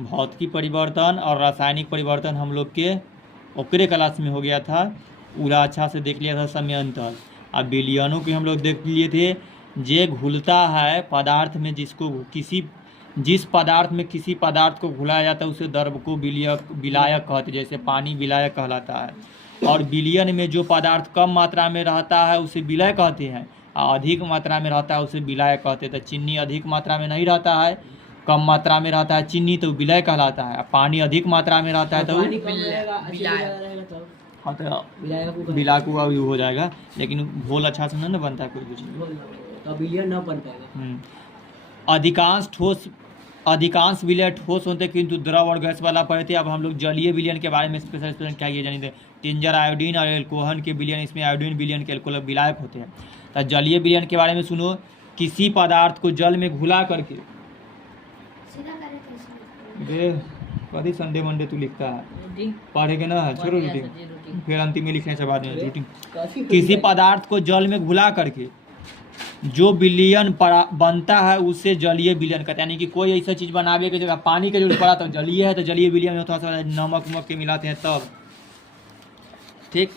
भौतिकी परिवर्तन और रासायनिक परिवर्तन हम लोग के ओकरे क्लास में हो गया था, पूरा अच्छा से देख लिया था समय अंतर। अब विलयनों की हम लोग देख लिए थे, जे घुलता है पदार्थ में, जिस पदार्थ में किसी पदार्थ को घुलाया जाता है उसे द्रव को विलायक कहते हैं, जैसे पानी विलायक कहलाता है। और विलयन में जो पदार्थ कम मात्रा में रहता है उसे विलय कहते हैं, और अधिक मात्रा में रहता है उसे विलायक कहते हैं। तो चीनी अधिक मात्रा में नहीं रहता है, कम मात्रा में रहता है चीनी, तो विलय कहलाता है। पानी अधिक मात्रा में रहता है तो हाँ, तो विलायक हो जाएगा, लेकिन घोल अच्छा से नहीं बनता है कोई कुछ, विलयन न बन पाएगा। अधिकांश विलय ठोस होते हैं, किंतु द्रव और गैस वाला पढ़े थे। अब हम लोग जलीय विलयन के बारे में स्पेशल क्या ये जानिए, टिंजर आयोडीन और एल्कोहल के विलयन, इसमें आयोडीन विलयन के एल्कोहल विलायक होते हैं। तो जलीय विलयन के बारे में सुनो, किसी पदार्थ को जल में घुला करके, कभी संडे मंडे तू लिखता है पढ़ेगा ना, छोड़ो रूटीन, फिर अंतिम में लिखने से बाद में रूटीन। किसी पदार्थ को जल में घुला करके जो विलयन बनता है उसे जलीय विलयन कहते हैं। यानी कि कोई ऐसा चीज़ बनावे के जगह पानी के जरूरत पड़ा तो जलीय है, तो जलीय विलयन में थोड़ा सा नमक उमक के मिलाते हैं तब, ठीक।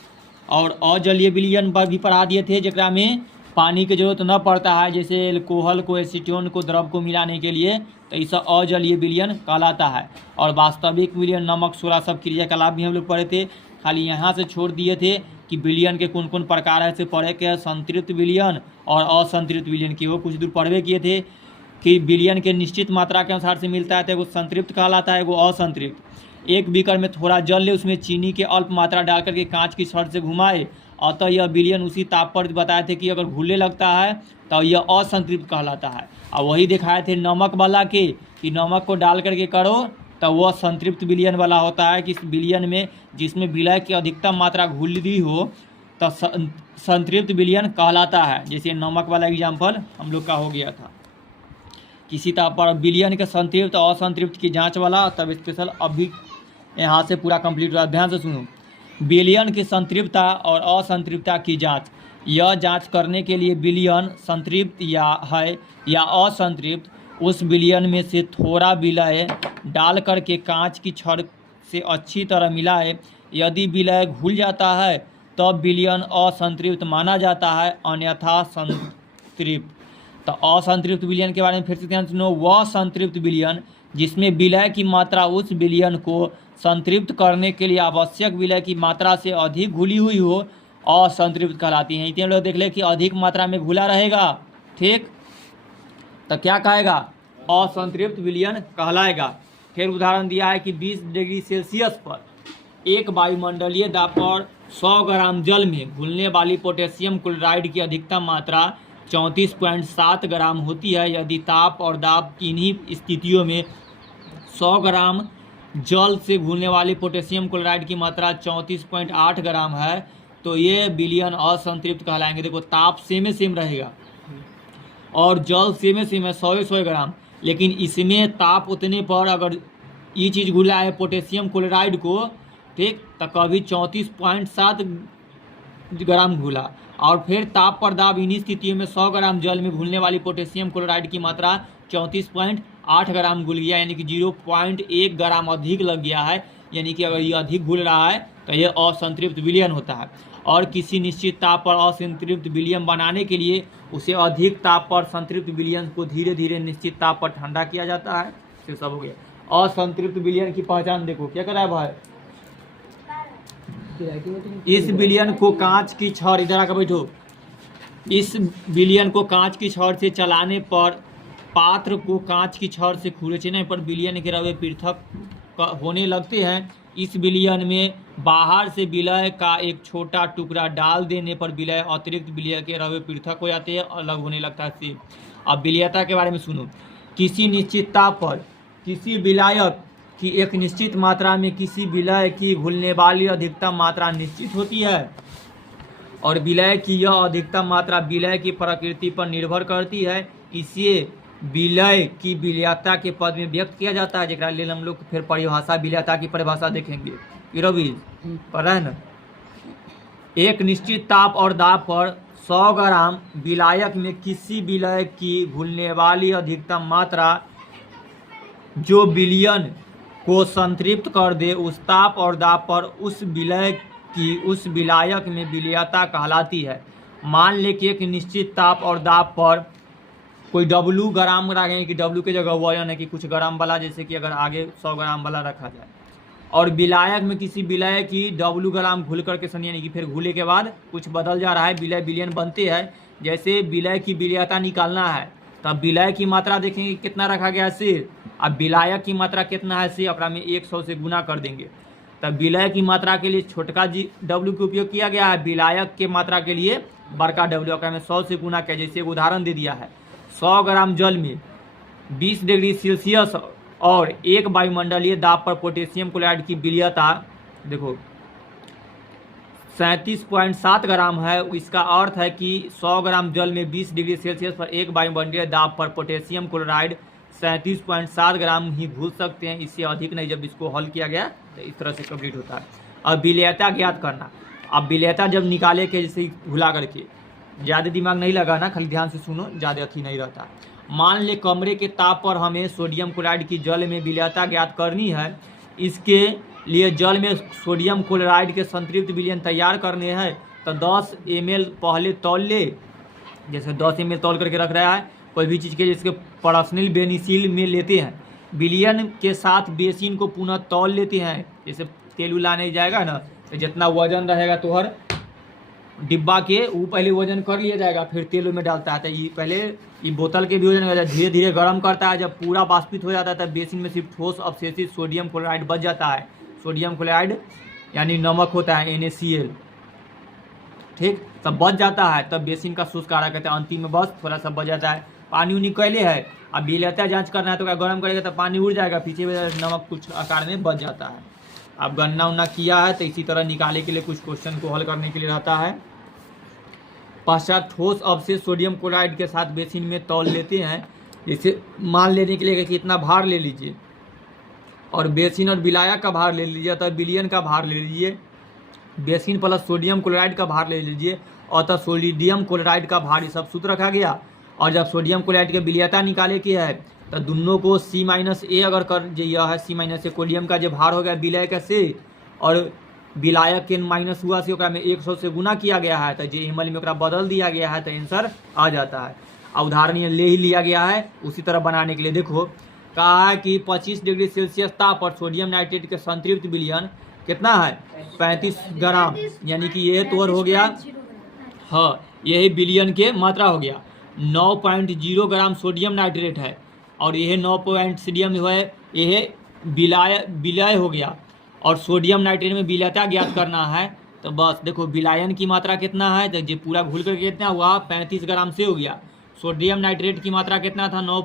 और अजलीय विलयन पर भी पढ़ा दिए थे, जकरा में पानी की जरूरत न पड़ता है, जैसे एल्कोहल को एसीटोन को द्रव को मिलाने के लिए, तो इसे अजलीय विलयन कहलाता है। और वास्तविक विलयन, नमक, सोडा सब क्रियाकलाप भी हम लोग पढ़े थे, खाली यहाँ से छोड़ दिए थे कि विलयन के कौन कौन प्रकार है से पढ़े के, संतृप्त विलयन और असंतृप्त विलयन की, वो कुछ दूर पढ़वे किए थे कि विलयन के निश्चित मात्रा के अनुसार से मिलता है, तो एगो संतृप्त कहलाता है, एगो असंतृप्त। एक बीकर में थोड़ा जल ले, उसमें चीनी के अल्प मात्रा डाल करके कांच की छड़ से घुमाए, अतः यह विलयन उसी ताप पर बताए थे कि अगर घुलने लगता है तो यह असंतृप्त कहलाता है। और वही दिखाए थे नमक वाला के, कि नमक को डाल करके करो तो वह संतृप्त विलयन वाला होता है, कि इस विलयन में जिसमें विलय की अधिकतम मात्रा घुली हो तो संतृप्त विलयन कहलाता है। जैसे नमक वाला एग्जाम्पल हम लोग का हो गया था। किसी ताप पर विलयन के संतृप्त और असंतृप्त की जांच वाला तब स्पेशल अभी यहाँ से पूरा कंप्लीट हुआ। ध्यान से सुनो, विलयन की संतृप्तता और असंतृप्तता की जांच, यह जांच करने के लिए विलयन संतृप्त या असंतृप्त, उस विलयन में से थोड़ा विलय डाल करके कांच की छड़ से अच्छी तरह मिलाए। यदि विलय घुल जाता है तब विलयन असंतृप्त माना जाता है, अन्यथा संतृप्त। तो असंतृप्त विलयन के बारे में फिर से ध्यान सुनो, वह संतृप्त विलयन जिसमें विलय की मात्रा उस विलयन को संतृप्त करने के लिए आवश्यक विलय की मात्रा से अधिक घुली हुई हो, असंतृप्त कहलाती हैं। इतने लोग देख ले कि अधिक मात्रा में घुला रहेगा, ठीक, तो क्या कहेगा, असंतृप्त विलयन कहलाएगा। फिर उदाहरण दिया है कि 20 डिग्री सेल्सियस पर एक वायुमंडलीय दाब पर 100 ग्राम जल में घुलने वाली पोटेशियम क्लोराइड की अधिकतम मात्रा 34.7 ग्राम होती है। यदि ताप और दाब इन्हीं स्थितियों में 100 ग्राम जल से घुलने वाली पोटेशियम क्लोराइड की मात्रा 34.8 ग्राम है, तो ये विलयन असंतृप्त कहलाएंगे। देखो ताप सेम रहेगा और जल सेम है 100 ग्राम, लेकिन इसमें ताप उतने पर अगर ये चीज़ घुला है पोटेशियम क्लोराइड को, ठीक, तो कभी 34.7 ग्राम घुला, और फिर ताप पर दाब इन्हीं स्थितियों में 100 ग्राम जल में घुलने वाली पोटेशियम क्लोराइड की मात्रा 34.8 ग्राम घुल गया, यानी कि 0.1 ग्राम अधिक लग गया है। यानी कि अगर ये अधिक घुल रहा है तो ये असंतृप्त विलयन होता है। और किसी निश्चित ताप पर असंतृप्त विलयन बनाने के लिए उसे अधिक ताप पर संतृप्त विलयन को धीरे धीरे निश्चित ताप पर ठंडा किया जाता है। फिर सब हो गया। असंतृप्त विलयन की पहचान देखो, क्या कर रहा है भाई, इस विलयन को कांच की छड़, इधर आकर बैठो, इस विलयन को कांच की छड़ से चलाने पर पात्र को कांच की छड़ से खुरचने पर विलयन के रवे पृथक होने लगते हैं। इस विलयन में बाहर से विलय का एक छोटा टुकड़ा डाल देने पर विलय अतिरिक्त विलय के रवे पृथक हो जाते हैं, अलग होने लगता है। अब विलयता के बारे में सुनो, किसी निश्चित ताप पर किसी विलायक की एक निश्चित मात्रा में किसी विलय की घुलने वाली अधिकतम मात्रा निश्चित होती है, और विलय की यह अधिकतम मात्रा विलय की प्रकृति पर निर्भर करती है। इसे विलय की विलयता के पद में व्यक्त किया जाता है, जरा ले हम लोग फिर परिभाषा विलयता की परिभाषा देखेंगे। पढ़ा है ना, एक निश्चित ताप और दाब पर 100 ग्राम विलायक में किसी विलय की घुलने वाली अधिकतम मात्रा जो विलयन को संतृप्त कर दे उस ताप और दाब पर उस विलायक में विलेयता कहलाती है। मान ले कि एक निश्चित ताप और दाब पर कोई W ग्राम रखें कि W की जगह वजन है कि कुछ ग्राम वाला, जैसे कि अगर आगे 100 ग्राम वाला रखा जाए, और विलायक में किसी विलय की W ग्राम घुल करके यानी कि फिर घुले के बाद कुछ बदल जा रहा है, विलय विलयन बनते हैं। जैसे विलय की विलेयता निकालना है तब विलय की मात्रा देखेंगे कितना रखा गया है से, अब विलायक की मात्रा कितना है से अपना में 100 से गुना कर देंगे। तब विलय की मात्रा के लिए छोटका W का उपयोग किया गया है, विलायक के मात्रा के लिए बड़का W अपना में 100 से गुना किया। जैसे एक उदाहरण दे दिया है, 100 ग्राम जल में 20 डिग्री सेल्सियस और 1 वायुमंडलीय दाब पर पोटेशियम क्लोराइड की विलेयता देखो 37.7 ग्राम है। इसका अर्थ है कि 100 ग्राम जल में 20 डिग्री सेल्सियस पर 1 वायुमंडलीय दाब पर पोटेशियम क्लोराइड 37.7 ग्राम ही घुल सकते हैं, इससे अधिक नहीं। जब इसको हल किया गया तो इस तरह से कंप्लीट होता है। अब विलेयता ज्ञात करना, अब विलेयता जब निकाले के जैसे घुला करके, ज़्यादा दिमाग नहीं लगाना, खाली ध्यान से सुनो, ज़्यादा अथी नहीं रहता। मान ले कमरे के ताप पर हमें सोडियम क्लोराइड की जल में विलेयता ज्ञात करनी है। इसके लिए जल में सोडियम क्लोराइड के संतृप्त विलयन तैयार करने हैं तो 10 ml पहले तौल ले। जैसे 10 ml तौल करके रख रहा है कोई भी चीज़ के, जिसके पर्सनल बेनिसिल में लेते हैं, विलयन के साथ बेसिन को पुनः तौल लेते हैं। जैसे तेल लाने जाएगा ना तो जितना वजन रहेगा तो हर डिब्बा के वो पहले वजन कर लिया जाएगा, फिर तेल में डालता है। तो ये पहले ये बोतल के भी वजन धीरे धीरे गर्म करता है। जब पूरा वाष्पित हो जाता है तब बेसिन में सिर्फ ठोस अवशेषित सोडियम क्लोराइड बच जाता है। सोडियम क्लोराइड यानी नमक होता है NaCl, ठीक, तब बच जाता है। तब बेसिन का शुष्क आरा कहते हैं। अंतिम में बस थोड़ा सा बच जाता है। पानी उनी कैले है, अब विलेयता जांच करना है तो क्या गर्म करेगा तो पानी उड़ जाएगा, पीछे नमक कुछ आकार में बच जाता है। अब गन्ना उन्ना किया है तो इसी तरह निकाले के लिए कुछ क्वेश्चन को हल करने के लिए रहता है। पश्चात ठोस अवशेष सोडियम क्लोराइड के साथ बेसिन में तौल लेते हैं। जैसे मान लेने के लिए कि इतना भार ले लीजिए और बेसिन और विलायक का भार ले लीजिए, तो विलयन का भार ले लीजिए, बेसिन प्लस सोडियम क्लोराइड का भार ले लीजिए और तब सोडियम क्लोराइड का भार, ये सब सूत्र रखा गया। और जब सोडियम क्लोराइड की विलेयता निकाले की है तो दोनों को C-A अगर कर यह है C-A सोडियम का जो भार हो गया विलयक से और विलायक के माइनस हुआ से में 100 से गुना किया गया है, तो जे ml में बदल दिया गया है तो आंसर आ जाता है। उदाहरण ये ले ही लिया गया है उसी तरह बनाने के लिए। देखो कहा है कि 25 डिग्री सेल्सियस ताप पर सोडियम नाइट्रेट के संतृप्त विलयन कितना है 35 ग्राम, यानी कि यह तोड़ हो गया, हाँ यही विलयन के मात्रा हो गया। 9.0 ग्राम सोडियम नाइट्रेट है और यह 9 सोडियम जो है यह विलय हो गया। और सोडियम नाइट्रेट में विलेयता ज्ञात करना है तो बस देखो विलायन की मात्रा कितना है, तो जो पूरा घुल करके कितना हुआ 35 ग्राम से हो गया। सोडियम नाइट्रेट की मात्रा कितना था 9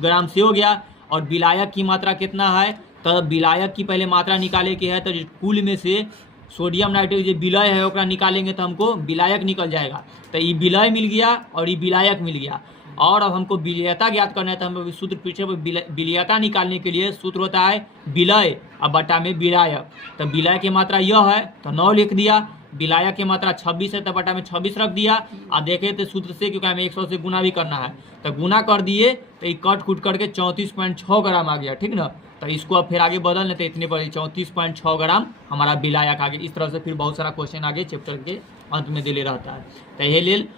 ग्राम से हो गया। और विलायक की मात्रा कितना है, तो विलायक की पहले मात्रा निकाले के है तो कुल में से सोडियम नाइट्रेट जो विलय है ओकरा निकालेंगे तो हमको विलायक निकल जाएगा। तो ये विलय मिल गया और ये विलायक मिल गया। और अब हमको विलेयता ज्ञात करना है तो हम सूत्र पीछे विलेयता निकालने के लिए सूत्र होता है विलय अब बटा में विलायक। तो विलय की मात्रा यह है तो 9 लिख दिया, विलायक की मात्रा 26 है तो बटा में 26 रख दिया। और देखे तो सूत्र से क्योंकि हमें 100 से गुना भी करना है तो गुना कर दिए तो ये कट कुट करके 34.6 ग्राम आ गया, ठीक ना। तो इसको अब फिर आगे बदल लेते इतने पर 34.6 ग्राम हमारा विलायक आगे। इस तरह से फिर बहुत सारा क्वेश्चन आगे चैप्टर के अंत में दे ले रहता है। तो ये लेल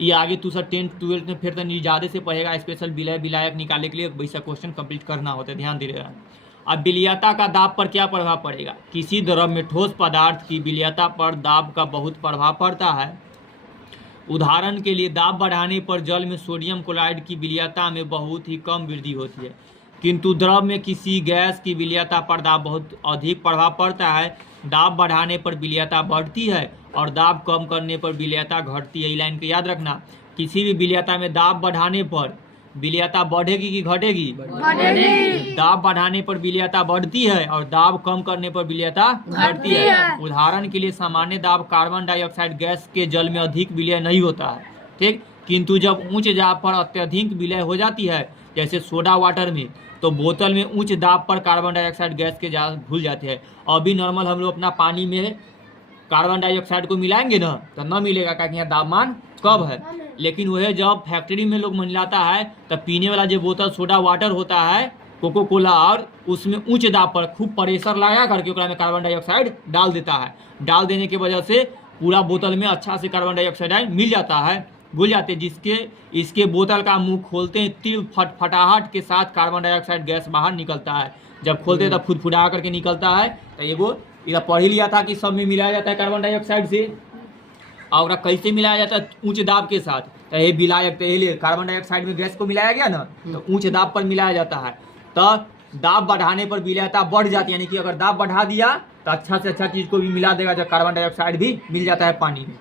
ये आगे तू सर 10th 12th में फिर तो ज़्यादा से पढ़ेगा, स्पेशल विलायक निकालने के लिए वैसा क्वेश्चन कंप्लीट करना होता है, ध्यान दे रहे हैं। अब विलेयता का दाब पर क्या प्रभाव पड़ेगा। किसी द्रव में ठोस पदार्थ की विलेयता पर दाब का बहुत प्रभाव पड़ता है। उदाहरण के लिए दाब बढ़ाने पर जल में सोडियम क्लोराइड की विलेयता में बहुत ही कम वृद्धि होती है, किंतु द्रव में किसी गैस की विलेयता पर दाब बहुत अधिक प्रभाव पड़ता है। दाब बढ़ाने पर विलेयता बढ़ती है और दाब कम करने पर विलेयता घटती है। ये लाइन को याद रखना, किसी भी विलेयता में दाब बढ़ाने पर विलेयता बढ़ेगी कि घटेगी, दाब बढ़ाने पर विलेयता बढ़ती है और दाब कम करने पर विलेयता घटती है। उदाहरण के लिए सामान्य दाब कार्बन डाइऑक्साइड गैस के जल में अधिक विलय नहीं होता है, ठीक, किंतु जब उच्च दाब पर अत्यधिक विलय हो जाती है जैसे सोडा वाटर में, तो बोतल में उच्च दाब पर कार्बन डाइऑक्साइड गैस के घुल जाते हैं। अभी नॉर्मल हम लोग अपना पानी में कार्बन डाइऑक्साइड को मिलाएंगे ना तो न मिलेगा, क्योंकि यहाँ दाबमान कब है। लेकिन वह जब फैक्ट्री में लोग मिलाता है तब पीने वाला जो बोतल सोडा वाटर होता है कोको कोला और उसमें ऊंचे दाब पर खूब प्रेशर लगा करके ओकरा में कार्बन डाइऑक्साइड डाल देता है। डाल देने की वजह से पूरा बोतल में अच्छा से कार्बन डाइऑक्साइड मिल जाता है, घुल जाते हैं, जिसके इसके बोतल का मुंह खोलते हैं तीव्र फटाहट के साथ कार्बन डाइऑक्साइड गैस बाहर निकलता है। जब खोलते हैं तब फुदफुदा करके निकलता है। तो एगो इधर पढ़ ही लिया था कि सब में मिलाया जाता है कार्बन डाइऑक्साइड से, और कैसे मिलाया जाता है? ऊंचे दाब के साथ। तो ये विलायक, तो ये कार्बन डाइऑक्साइड में गैस को मिलाया गया ना, तो ऊंचे दाब पर मिलाया जाता है। तो दाब बढ़ाने पर विलायता बढ़ जाती है, यानी कि अगर दाब बढ़ा दिया तो अच्छा से अच्छा चीज को भी मिला देगा, जब कार्बन डाइऑक्साइड भी मिल जाता है पानी में।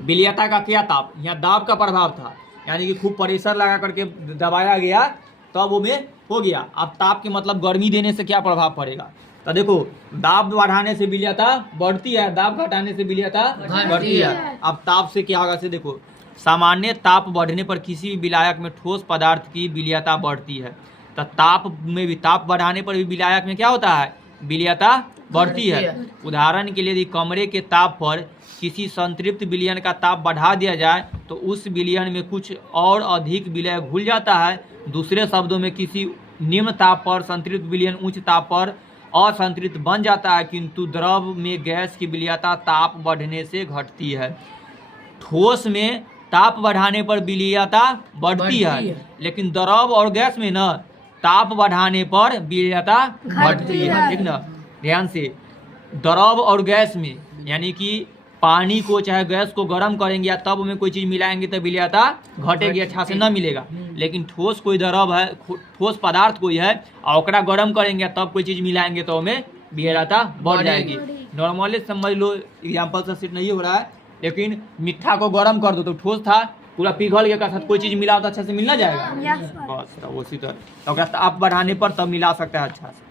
विलायता का क्या ताप? यहाँ दाब का प्रभाव था, यानी कि खूब प्रेशर लगा करके दबाया गया तब वो में हो गया। अब ताप के मतलब गर्मी देने से क्या प्रभाव पड़ेगा? तो देखो, दाब बढ़ाने से विलायता बढ़ती है, दाब घटाने से विलायता बढ़ती है। अब ताप से क्या होगा से देखो, सामान्य ताप बढ़ने पर किसी भी विलायक में ठोस पदार्थ की विलायता बढ़ती है। तो ताप में भी, ताप बढ़ाने पर भी विलायक में क्या होता है? विलायता बढ़ती है। उदाहरण के लिए यदि कमरे के ताप पर किसी संतृप्त विलयन का ताप बढ़ा दिया जाए तो उस विलयन में कुछ और अधिक विलय घुल जाता है। दूसरे शब्दों में, किसी निम्न ताप पर संतृप्त विलयन उच्च ताप पर असंतृप्त बन जाता है, किंतु द्रव में गैस की विलयता ताप बढ़ने से घटती है। ठोस में ताप बढ़ाने पर विलयता बढ़ती है, लेकिन द्रव और गैस में न ताप बढ़ाने पर विलयता घटती है। ठीक ना, ध्यान से। द्रव और गैस में, यानी कि पानी को चाहे गैस को गर्म करेंगे या तब में कोई चीज़ मिलाएंगे तो विलयता घटेगी, अच्छा से न मिलेगा। लेकिन ठोस कोई द्रव है, ठोस पदार्थ कोई है, और ओकरा गर्म करेंगे तब कोई चीज़ मिलाएंगे तो हमें विलयता बढ़ जाएगी। नॉर्मली समझ लो, एग्जाम्पल से सेट नहीं हो रहा है, लेकिन मीठा को गर्म कर दो तो ठोस था, पूरा पिघल गया, का साथ कोई चीज़ मिला तो अच्छा से मिलना जाएगा। बस उसी तरह तो ताप बढ़ाने पर तब मिला सकता है अच्छा से।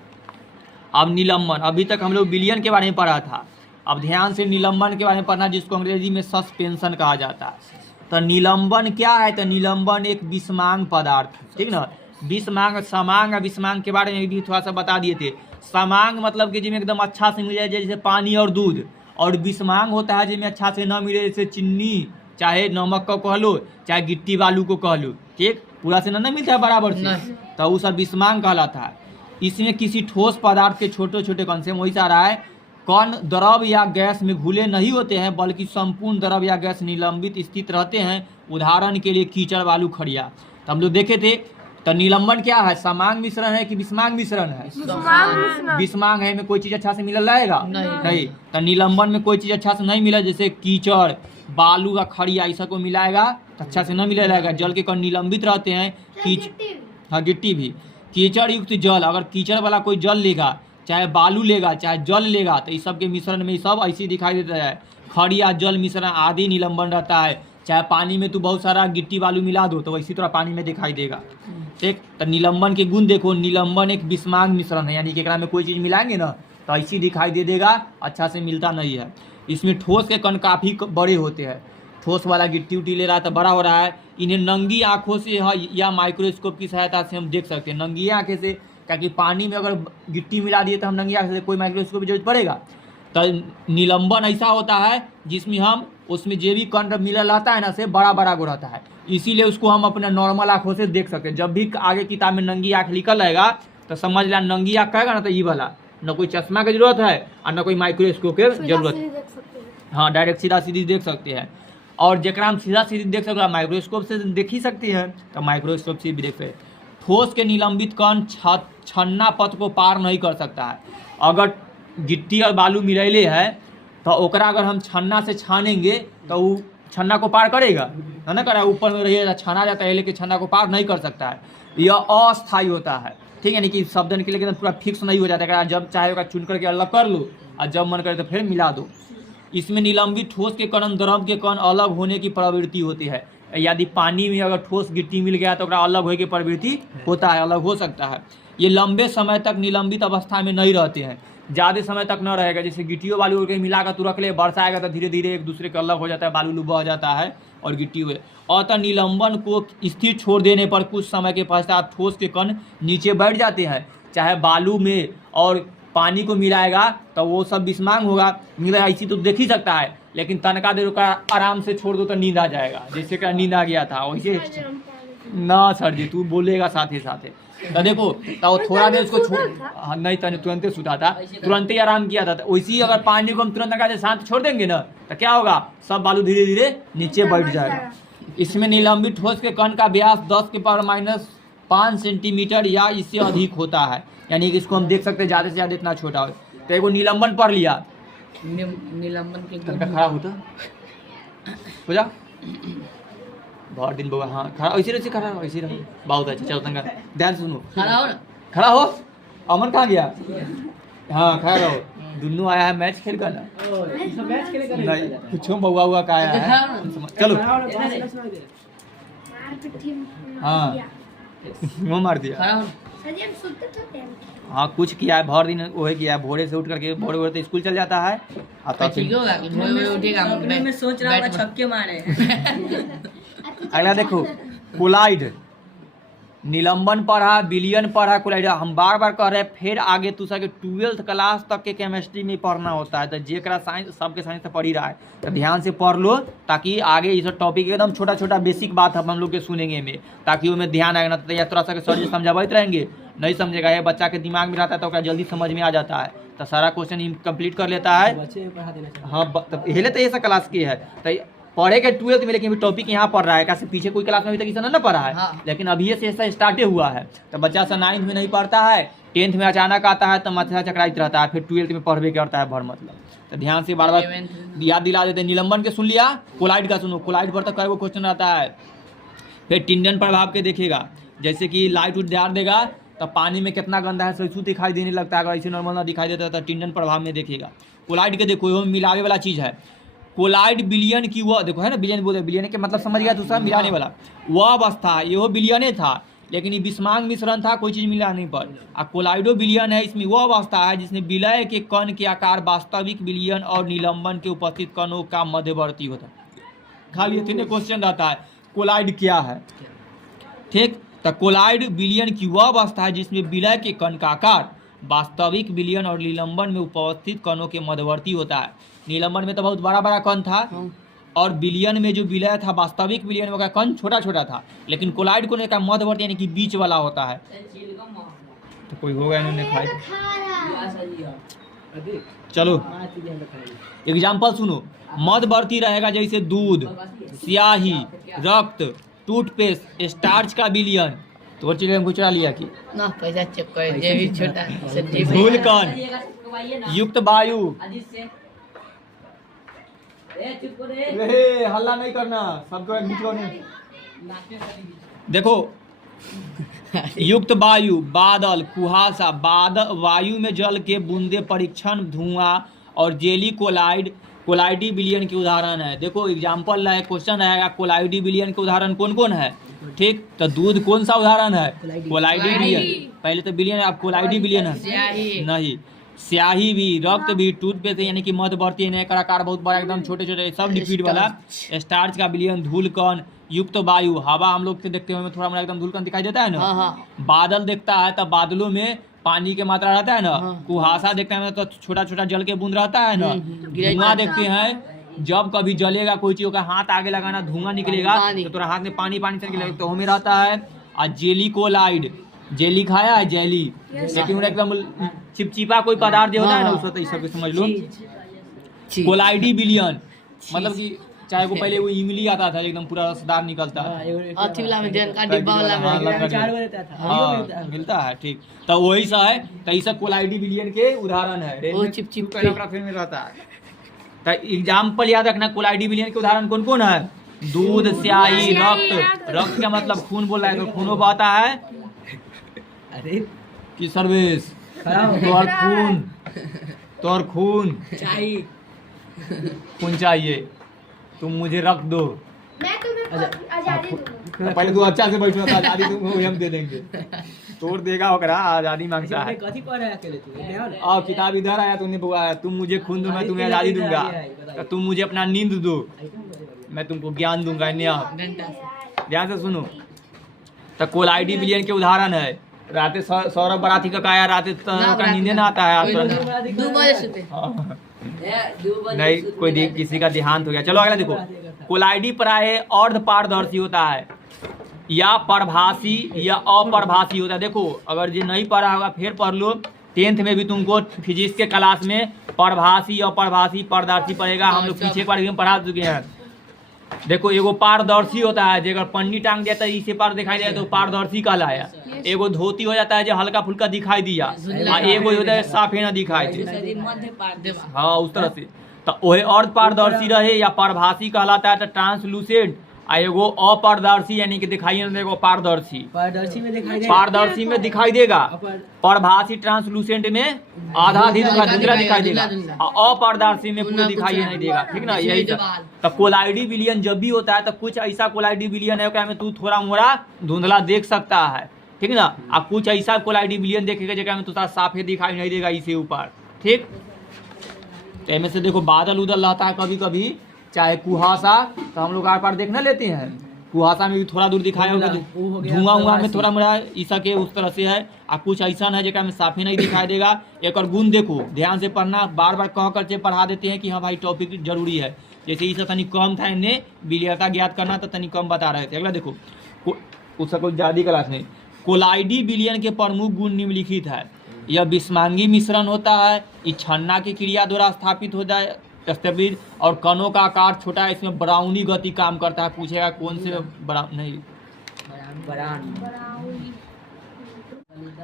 अब निलंबन, अभी तक हम लोग विलयन के बारे में पढ़ा था, अब ध्यान से निलंबन के बारे में पढ़ना, जिसको अंग्रेजी में सस्पेंशन कहा जाता है। तो निलंबन क्या है? तो निलंबन एक विषमांग पदार्थ, ठीक ना। विषमांग, समांग और विषमांग के बारे में भी थोड़ा सा बता दिए थे। समांग मतलब कि जिसमें एकदम अच्छा से मिल जाए, जैसे पानी और दूध, और विषमांग होता है जिसमें अच्छा से न मिले, जैसे चीनी, चाहे नमक को कह लो, चाहे गिट्टी बालू को कह लो, ठीक, पूरा से न मिलता है बराबर से, तो वो सब विषमांग कहलाता है। इसमें किसी ठोस पदार्थ के छोटे छोटे कण से, वही आ रहा है, कण द्रव या गैस में घुले नहीं होते हैं, बल्कि संपूर्ण द्रव या गैस निलंबित स्थित रहते हैं। उदाहरण के लिए कीचड़, बालू, खड़िया। तो हम लोग देखे थे। तो निलंबन क्या है? समांग मिश्रण है कि विषमांग मिश्रण है? विषमांग है, में कोई चीज अच्छा से मिलल रहेगा नहीं। तो निलंबन में कोई चीज अच्छा से नहीं मिला, जैसे कीचड़, बालू का खड़िया, इस को मिलाएगा तो अच्छा से न मिला रहेगा। जल के कण निलंबित रहते हैं। हाँ, गिट्टी भी। कीचड़ युक्त जल, अगर कीचड़ वाला कोई जल लेगा, चाहे बालू लेगा, चाहे जल लेगा, तो इस सब के मिश्रण में सब ऐसे दिखाई देता है। खड़िया, जल मिश्रण आदि निलंबन रहता है। चाहे पानी में तू बहुत सारा गिट्टी बालू मिला दो तो इसी तरह पानी में दिखाई देगा। ठीक, तो निलंबन के गुण देखो। निलंबन एक विषमांग मिश्रण है, यानी कि एकरा में कोई चीज़ मिलाएंगे ना तो ऐसी दिखाई दे देगा, अच्छा से मिलता नहीं है। इसमें ठोस के कण काफ़ी बड़े होते हैं। ठोस वाला गिट्टी उट्टी ले रहा है तो बड़ा हो रहा है। इन्हें नंगी आँखों से या माइक्रोस्कोप की सहायता से हम देख सकते हैं। नंगी आँखें से, क्योंकि पानी में अगर गिट्टी मिला दिए तो हम नंगी आँख से कोई माइक्रोस्कोप की जरूरत पड़ेगा। तो निलंबन ऐसा होता है जिसमें हम उसमें जो भी कण मिला रहता है ना, से बड़ा बड़ा गो रहता है, इसीलिए उसको हम अपने नॉर्मल आँखों से देख सकते हैं। जब भी आगे किताब में नंगी आँख लिखल रहेगा तो समझ ला नंगी आँख कहेगा ना तो ये वाला, न कोई चश्मा की जरूरत है और न कोई माइक्रोस्कोप की जरूरत है। हाँ, डायरेक्ट सीधा सीधी देख सकते हैं। और जरा हम सीधा सीधी देख सकते हैं माइक्रोस्कोप से देख ही सकती है, तो माइक्रोस्कोप से भी देख सकते हैं। ठोस के निलंबित कण छन्ना पथ को पार नहीं कर सकता है। अगर गिट्टी और बालू मिलैले है तो ओकरा अगर हम छन्ना से छानेंगे तो वो छन्ना को पार करेगा ना करेगा, ऊपर में रहिएगा छाना जाता है, लेकिन छन्ना को पार नहीं कर सकता है। यह अस्थायी होता है, ठीक है, यानी कि शब्दन के लिए पूरा फिक्स नहीं हो जाता है। जब चाहे ओकरा चुन करके अलग कर लो और जब मन करे तो फिर मिला दो। इसमें निलंबित ठोस के कण द्रव के कण अलग होने की प्रवृत्ति होती है। यदि पानी में अगर ठोस गिट्टी मिल गया तो ओकरा अलग होने की प्रवृत्ति होता है, अलग हो सकता है। ये लंबे समय तक निलंबित अवस्था में नहीं रहते हैं, ज़्यादा समय तक न रहेगा। जैसे गिट्टियों बालू के मिला कर तू रख ले, बरसा आएगा तो धीरे धीरे एक दूसरे के अलग हो जाता है, बालू लुबा हो जाता है और गिट्टी हुए। अतः निलंबन को स्थिर छोड़ देने पर कुछ समय के पश्चात ठोस के कण नीचे बैठ जाते हैं। चाहे बालू में और पानी को मिलाएगा तो वो सब विषमांग होगा, मिला ऐसी तो देख ही सकता है, लेकिन तनका देर का आराम से छोड़ दो तो नींद आ जाएगा। जैसे का नींद आ गया था वैसे ना सर जी, तू बोलेगा साथ ही साथ। तो देखो तो वो थोड़ा देर उसको छोड़ नहीं तने तुरंत ही सुता था, तुरंत ही आराम किया था। तो वैसे ही अगर पानी को हम तुरंत लगा दे शांत छोड़ देंगे ना तो क्या होगा, सब बालू धीरे धीरे नीचे बैठ जाएगा। इसमें निलंबित ठोस के कण का व्यास 10⁻⁵ सेंटीमीटर या इससे अधिक होता है, यानी कि इसको हम देख सकते हैं ज़्यादा से ज़्यादा इतना छोटा हो। तो एगो निलंबन पढ़ लिया, निलंबन के खड़ा होता हो जा बहुत दिन बउआ। हाँ खड़ा ऐसे खड़ा रहो, ऐसे रहो, बहुत अच्छा। चलो तंगा ध्यान से सुनो, खड़ा हो ना, खड़ा हो। अमन कहाँ गया? हाँ खड़ा रहो। दुन्नू आया है मैच खेल कर ना, मैच खेले कर नहीं कुछ बउआ हुआ का आया है। चलो हाँ वो मार दिया। खड़ा हो। हाँ कुछ किया है, भर दिन वही किया है, भोरे से उठ करके भोरे भोरे तो स्कूल चल जाता है। आता ठीक होगा, उठेगा मैं सोच रहा हूँ छक्के मारे। अगला देखो कोलाइड, निलंबन पढ़ा, बिलियन पढ़ा, कोलाइड हम बार बार कह रहे हैं। फिर आगे तू सबके 12th क्लास तक के केमिस्ट्री में पढ़ना होता है, तो जेकरा साइंस सबके साइंस से पढ़ ही रहा है तो ध्यान से पढ़ लो, ताकि आगे ये सब टॉपिक एकदम छोटा छोटा बेसिक बात हम लोग के सुनेंगे में, ताकि उसमें ध्यान आएगा ना। तो या थोड़ा सा सर जी समझाते रहेंगे, नहीं समझेगा, ये बच्चा के दिमाग में रहता है तो जल्दी समझ में आ जाता है, तो सारा क्वेश्चन कंप्लीट कर लेता है। हाँ पहले तो ये सब क्लास की है, तो पढ़े के 12th में, लेकिन टॉपिक यहाँ पढ़ रहा है, कैसे पीछे कोई क्लास में अभी तक इतना ना पढ़ा है। हाँ। लेकिन अभी से ऐसा स्टार्ट हुआ है, तो बच्चा सा 9th में नहीं पढ़ता है, 10th में अचानक आता है तो माथा चकराइत रहता है, फिर 12th में पढ़वे करता है भर मतलब। तो ध्यान से बार बार याद दिला देते हैं। निलंबन के सुन लिया, कोलाइड का सुनो। कोलाइड पर तो कई गो क्वेश्चन आता है। फिर टिंडन प्रभाव के देखेगा, जैसे कि लाइट उठ डाल देगा तो पानी में कितना गंदा है सही दिखाई देने लगता है, अगर ऐसे नॉर्मल ना दिखाई देता है तो टिंडन प्रभाव में देखेगा। कोलाइड के देखो वो मिलावे वाला चीज़ है। कोलाइड बिलियन की वो देखो है ना, बिलियन बोलते, बिलियन के मतलब समझ गया दूसरा मिलाने वाला वह अवस्था, ये वो बिलियने था, लेकिन ये बिस्मांग मिश्रण था कोई चीज़ मिलाने पर। और कोलाइडो बिलियन है, इसमें वो अवस्था है जिसमें विलय के कण के आकार वास्तविक बिलियन और निलंबन के उपस्थित कणों का मध्यवर्ती होता है। खाली इतने क्वेश्चन रहता है कोलाइड क्या है, ठीक। तो कोलाइड बिलियन की वह अवस्था है जिसमें विलय के कण का आकार वास्तविक बिलियन और निलंबन में उपस्थित कणों के मध्यवर्ती होता है। निलंबन में तो बहुत बड़ा बड़ा कण था, और बिलियन में जो विलय था वास्तविक बिलियन में कण छोटा छोटा था, लेकिन कोलाइड को का मध्यवर्ती यानी कि बीच वाला होता है। तो कोई होगा इन्होंने खाई। चलो एग्जाम्पल सुनो, मध्यवर्ती रहेगा जैसे दूध, स्याही, रक्त, टूथपेस्ट, स्टार्च का बिलियन। तो चीज हमको चुरा लिया कि ना पैसा चेक कर, जे भी छोटा धूल कण, युक्त वायु, हल्ला नहीं करना सबको देखो, युक्त वायु, बादल, कुहासा, वायु में जल के बूंदे, परीक्षण, धुआं और जेली कोलाइड कोलाइडी बिलियन के उदाहरण है। देखो एग्जाम्पल है, क्वेश्चन रहेगा कोलाइडी बिलियन के उदाहरण कौन कौन है, ठीक। तो दूध कौन सा उदाहरण है, कोलाइडी बिलियन। पहले तो बिलियन है, अब कोलाइडी बिलियन है नहीं। स्याही भी, रक्त भी, टूथपेस्ट यानी कि मध्यवर्ती आकार बहुत बड़ा, एकदम छोटे छोटे सब लिक्विड वाला। स्टार्च का बिलियन, धूल कण, युक्त वायु, हवा हम लोग से देखते हुए थोड़ा मोड़ा एकदम धूल कण दिखाई देता है ना। बादल देखता है तो बादलों में पानी के मात्रा रहता है ना। कुहासा देखते हैं तो छोटा छोटा जल के बूंद रहता है ना। धुआं देखते हैं, जब कभी जलेगा कोई चीज का हाथ आगे लगाना धुआं निकलेगा तो थोड़ा हाथ में पानी पानी से निकलेगा, तो हमें रहता है। और जेली कोलाइड, जेली खाया है जेली, लेकिन एकदम चिपचिपा कोई पदार्थ जो होता है ना उसको, तो सब समझ लो। कोलाइडी बिलियन मतलब कि चाहे वो पहले वो इमली आता था एकदम पूरा रसदार निकलता है, मिलता है, ठीक। तो वही सा है, तो ये सब कोलाइडी बिलियन के उदाहरण है, में रहता है। तो एग्जाम्पल याद रखना, कोलाइडी बिलियन के उदाहरण कौन कौन है, दूध, स्याही, रक्त। रक्त का मतलब खून बोल रहा है, तो खूनों बहता है। अरे कि सर्विस तोर खून चाहिए, तुम मुझे रख दो, मैं तुम्हें आजादी दूंगा। पहले तू अच्छा से बैठो, आजादी तुमको हम दे देंगे। तोड़ देगा ओकरा, आजादी मांगता है। और किताब इधर आया, तुमने बुआ, तुम मुझे खून दो मैं तुम्हें आजादी दूंगा, तो तुम मुझे अपना नींद दो मैं तुमको ज्ञान दूंगा। ध्यान से सुनो, तो कोलाइडी बिलियन के उदाहरण है। राते सौरभ बराती का काया, राते नींदे ना आता है, नहीं कोई किसी का देहांत हो गया। चलो अगला देखो, कोलाइडी प्राय अर्ध पारदर्शी होता है। या परभासी या अप्रभासी होता है। देखो अगर ये नहीं पढ़ा होगा फिर पढ़ लो, 10th में भी तुमको फिजिक्स के क्लास में परभासी अप्रभासी पारदर्शी पढ़ेगा, हम लोग पीछे पढ़ पढ़ा चुके हैं। देखो एगो पारदर्शी होता है, जो अगर पन्नी टांग देता है इसे पार दिखाई देता है तो पारदर्शी कहलाया। एगो धोती हो जाता है जो हल्का फुल्का दिखाई दिया, एगो होता है साफे ना दिखाई दे, हाँ उस तरह से। तो वही अर्ध पारदर्शी रहे या परभासी कहलाता है, तो ट्रांसलूसेंट। आ एगो अपारदर्शी यानी कि दिखाई नहीं देगा, पारदर्शी पारदर्शी में दिखाई देगा, परभासी ट्रांसलूसेंट में आधा धुंधला दिखाई देगा, अपारदर्शी में पूरा दिखाई नहीं देगा, ठीक ना। यही तो कोलाइडी विलियन जब भी होता है तो कुछ ऐसा कोलाइडी विलियन है में तू थोड़ा मोड़ा धुंधला देख सकता है, ठीक ना। अब कुछ ऐसा कोलाइडी विलियन देखेगा जगह में तुझा साफे दिखाई नहीं देगा इसे ऊपर, ठीक। इनमें से देखो बादल उदल रहता है कभी कभी, चाहे कुहासा, तो हम लोग आर पार देखने लेते हैं, कुहासा में भी थोड़ा दूर दिखाया होगा, धुआं में थोड़ा मोड़ा ईसा के उस तरह से है। और कुछ ऐसा है जगह में साफे नहीं दिखाई देगा। एक और गुण देखो, ध्यान से पढ़ना, बार बार कह कर पढ़ा देते हैं कि हाँ भाई टॉपिक जरूरी है। जैसे ईसा तनी कम था, इन्हें विलियता ज्ञात करना तो तनी कम बता रहे थे। अगला देखो उसका कुछ ज़्यादा क्लास नहीं, कोलाइडी विलियन के प्रमुख गुण निम्नलिखित है। यह विस्मांगी मिश्रण होता है, इस छन्ना की क्रिया द्वारा स्थापित हो जाए स्थबिर, और कणों का आकार छोटा है, इसमें ब्राउनी गति काम करता है। पूछेगा कौन से नहीं,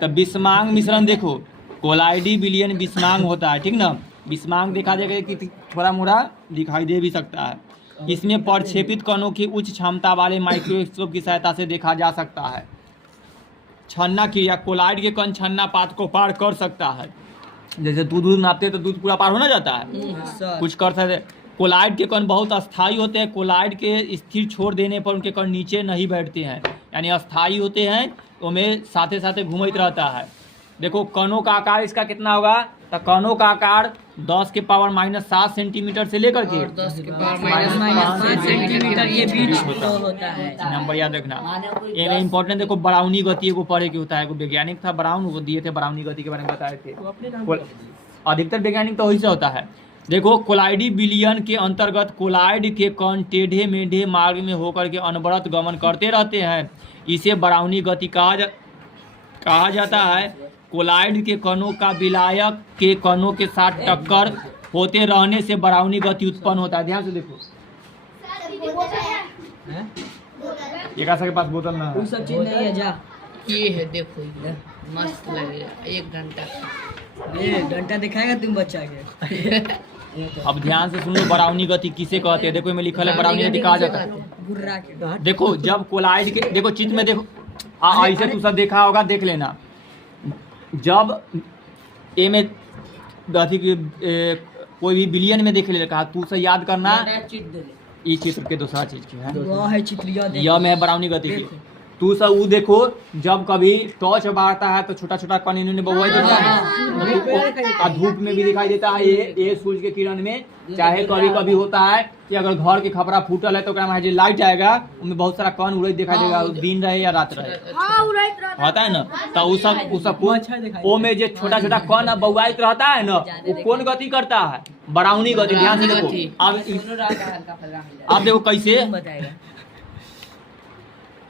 तो विस्मांग मिश्रण देखो, कोलाइडी विलियन विस्मांग होता है, ठीक ना। विस्मांग देखा जाएगा कि थोड़ा मोड़ा दिखाई दे भी सकता है। इसमें प्रक्षेपित कणों की उच्च क्षमता वाले माइक्रोस्कोप की सहायता से देखा जा सकता है। छन्ना क्रिया, कोलाइड के कण छन्ना पात को पार कर सकता है। जैसे दूध नापते तो दूध पूरा पार होना जाता है, कुछ कर सकते। कोलाइड के कण बहुत अस्थायी होते हैं, कोलाइड के स्थिर छोड़ देने पर उनके कण नीचे नहीं बैठते हैं, यानी अस्थायी होते हैं, तो में साथे साथे घूमते रहता है। देखो कणों का आकार इसका कितना होगा, तो कणों का आकार 10 के पावर -7 सेंटीमीटर से लेकर के 10 के पावर -5 सेंटीमीटर के बीच होता है। नंबर याद रखना। ये इम्पोर्टेंट देखो, ब्राउनी गति को पढ़े के होता है। एगो वैज्ञानिक था ब्राउन, वो दिए थे ब्राउनी गति के बारे में बताए थे। अधिकतर वैज्ञानिक तो वही से होता है। देखो कोलाइडी विलियन के अंतर्गत कोलाइड के कण टेढ़े मेढ़े मार्ग में होकर के अनवरत गमन करते रहते हैं, इसे ब्राउनी गति कहा जाता है। कोलाइड के कणों का विलायक के कणों के साथ टक्कर होते रहने से ब्राउनी गति उत्पन्न होता है। ध्यान से देखो, एक के पास बोतल ना है, सब चीज नहीं है जा, ये है देखो, ये मस्त लगेगा। 1 घंटा दिखाएगा तुम बच्चा के। अब ध्यान से सुन लो, ब्राउनी गति किसे कहते हैं। देखो इसमें लिखल है ब्राउनी गति कहा जाता है। देखो जब कोलाइड के, देखो चित्र में देखो, ऐसे तू सब देखा होगा, देख लेना। जब ए में कोई भी बिलियन में देख ले कहा, तू से याद करना, ये चित्र के दूसरा चीज की है, यह में है ब्राउनी गति की। तू सब वो देखो, जब कभी टॉर्च बारता है तो छोटा छोटा कण इन्होंने बउआ देता है, धूप में भी दिखाई देता है। ये सूरज के किरण में, चाहे कभी कभी होता है कि अगर घर के खपरा फूटल है तो जो लाइट आएगा उनमें बहुत सारा कण उड़े दिखाई देगा, दिन रहे या रात रहे, होता है ना। तो वो में जो छोटा छोटा कण बउआइत रहता है ना, वो कौन गति करता है, ब्राउनी गति। ध्यान से देखो, अब देखो कैसे,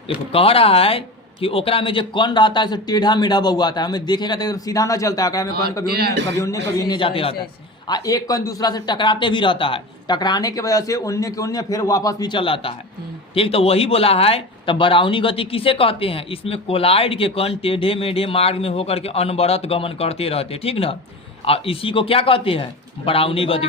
देखो कह रहा है कि ओकरा में जो कण रहता है टेढ़ा मेढ़ा बउआता है, हमें देखेगा तो सीधा ना चलता है, ओकरा में कण कभी उन्ने जाते रहता है, और एक कण दूसरा से टकराते भी रहता है, टकराने की वजह से उन्ने के उन्ने फिर वापस भी चल जाता है, ठीक। तो वही बोला है, तो ब्राउनी गति किसे कहते हैं, इसमें कोलाइड के कण टेढ़े मेढ़े मार्ग में होकर के अनवरत गमन करते रहते, ठीक ना। और इसी को क्या कहते हैं, ब्राउनी गति।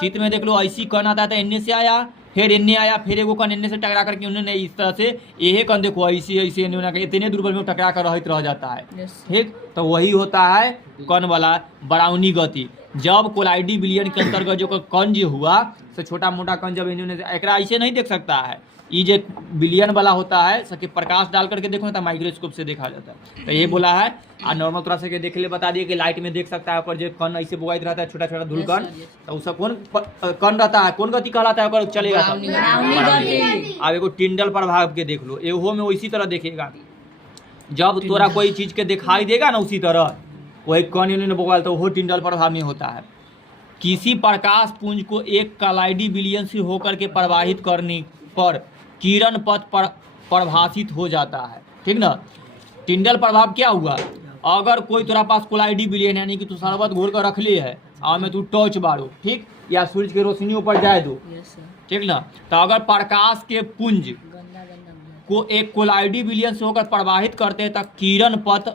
चित्र में देख लो, ऐसी कण आता था, इनने से आया, फिर इन्ने आया, फिर एगो कण इन्ने से टकरा करके उन्होंने इस तरह से यही कण देखो ऐसे ऐसे इतने दूर में टकरा कर रह जाता है, ठीक। तो वही होता है कण वाला ब्राउनी गति। जब कोलाइडी विलियन के अंतर्गत जो कण जो हुआ, तो छोटा मोटा कण जब इन्होंने एकरा ऐसे नहीं देख सकता है, ये जो विलियन वाला होता है सके प्रकाश डाल करके देखो ना, तो माइक्रोस्कोप से देखा जाता है। तो ये बोला है, और नॉर्मल तरह से देख ले, बता दिए कि लाइट में देख सकता है, पर जो कण ऐसे बोआइत रहता है छोटा छोटा धूल कण, तो उसका कौन कण रहता है, कौन गति कहलाता है, चलेगा। अब एगो टिंडल प्रभाव के देख लो, एहो में उसी तरह देखेगा, जब तोरा कोई चीज के दिखाई देगा ना, उसी तरह वही कण इन्होंने बोआल, तो वो टिंडल प्रभाव में होता है। किसी प्रकाश पुंज को एक कोलाइडी विलियन से होकर के प्रवाहित करने पर किरण पथ परिभाषित हो जाता है, ठीक ना। टिंडल प्रभाव क्या हुआ, अगर कोई तेरा पास कोलाइडी बिलियन यानी कि तू शरबत घोल कर रख ली है और में तू टॉर्च बारो, ठीक, या सूरज की रोशनी ऊपर जाए दो, ठीक ना, तो अगर प्रकाश के पुंज को एक कोलाइडी बिलियन से होकर प्रवाहित करते हैं तो किरण पथ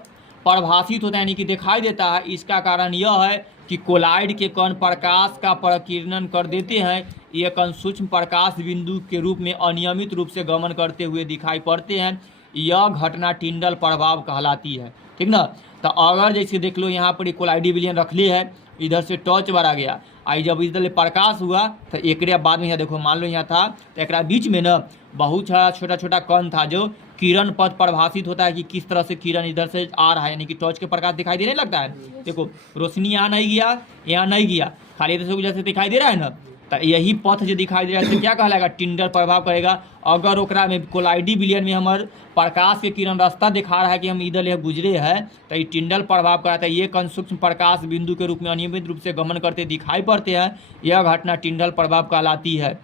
परिभाषित होता है यानी कि दिखाई देता है। इसका कारण यह है कि कोलाइड के कण प्रकाश का प्रकीर्णन कर देते हैं। ये कण सूक्ष्म प्रकाश बिंदु के रूप में अनियमित रूप से गमन करते हुए दिखाई पड़ते हैं। यह घटना टिंडल प्रभाव कहलाती है, ठीक ना। तो अगर जैसे देख लो यहाँ पर कोलाइडी बिलियन रख ली है, इधर से टॉर्च बारा गया, आई जब इधर प्रकाश हुआ तो एक बाद में यहाँ देखो मान लो यहाँ था तो एक बीच में ना बहुत सारा छोटा छोटा कण था जो किरण पथ परिभाषित होता है कि किस तरह से किरण इधर से आ रहा है, यानी कि टॉर्च के प्रकाश दिखाई देने लगता है। देखो रोशनी यहाँ नहीं गया, यहाँ नहीं गया, खाली इधर से जैसे दिखाई दे रहा है ना, तो यही पथ जो दिखाई दे रहा है तो क्या कहलाएगा, टिंडल प्रभाव करेगा। अगर ओकरा में कोलाइडी बिलियन में हमारे प्रकाश के किरण रास्ता दिखा रहा है कि हम इधर यह गुजरे हैं तो ये टिंडल प्रभाव कराता है। ये कण सूक्ष्म प्रकाश बिंदु के रूप में अनियमित रूप से गमन करते दिखाई पड़ते हैं। यह घटना टिंडल प्रभाव कहलाती है।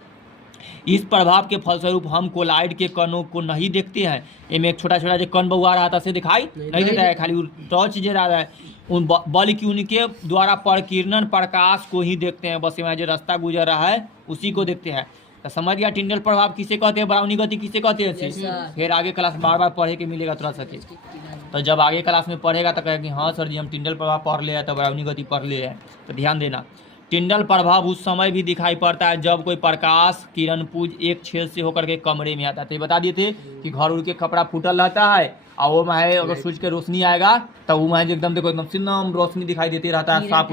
इस प्रभाव के फलस्वरूप हम कोलाइड के कणों को नहीं देखते हैं। इनमें एक छोटा छोटा जो कण बउआ रहा था से दिखाई नहीं देता है, खाली टॉर्च जे रहा है उन बल्कि उनके द्वारा प्रकीर्णन प्रकाश को ही देखते हैं। बस यहाँ जो रास्ता गुजर रहा है उसी को देखते हैं। तो समझ गया टिंडल प्रभाव किसे कहते हैं, ब्राउनी गति किसे कहते हैं। फिर आगे क्लास बार बार पढ़े के मिलेगा थोड़ा सा, तो जब आगे क्लास में पढ़ेगा तो कहेगा कि हाँ सर जी हम टिंडल प्रभाव पढ़ ले तो ब्राउनी गति पढ़ ले है। तो ध्यान देना, टिंडल प्रभाव उस समय भी दिखाई पड़ता है जब कोई प्रकाश किरण पुंज एक छेद से होकर के कमरे में आता है। तो बता दिए थे कि घर उड़ के कपड़ा फूटल रहता है और वो में है अगर सूरज के रोशनी आएगा तो वो में एकदम देखो एकदम सिन्नम रोशनी दिखाई देती रहता है, साफ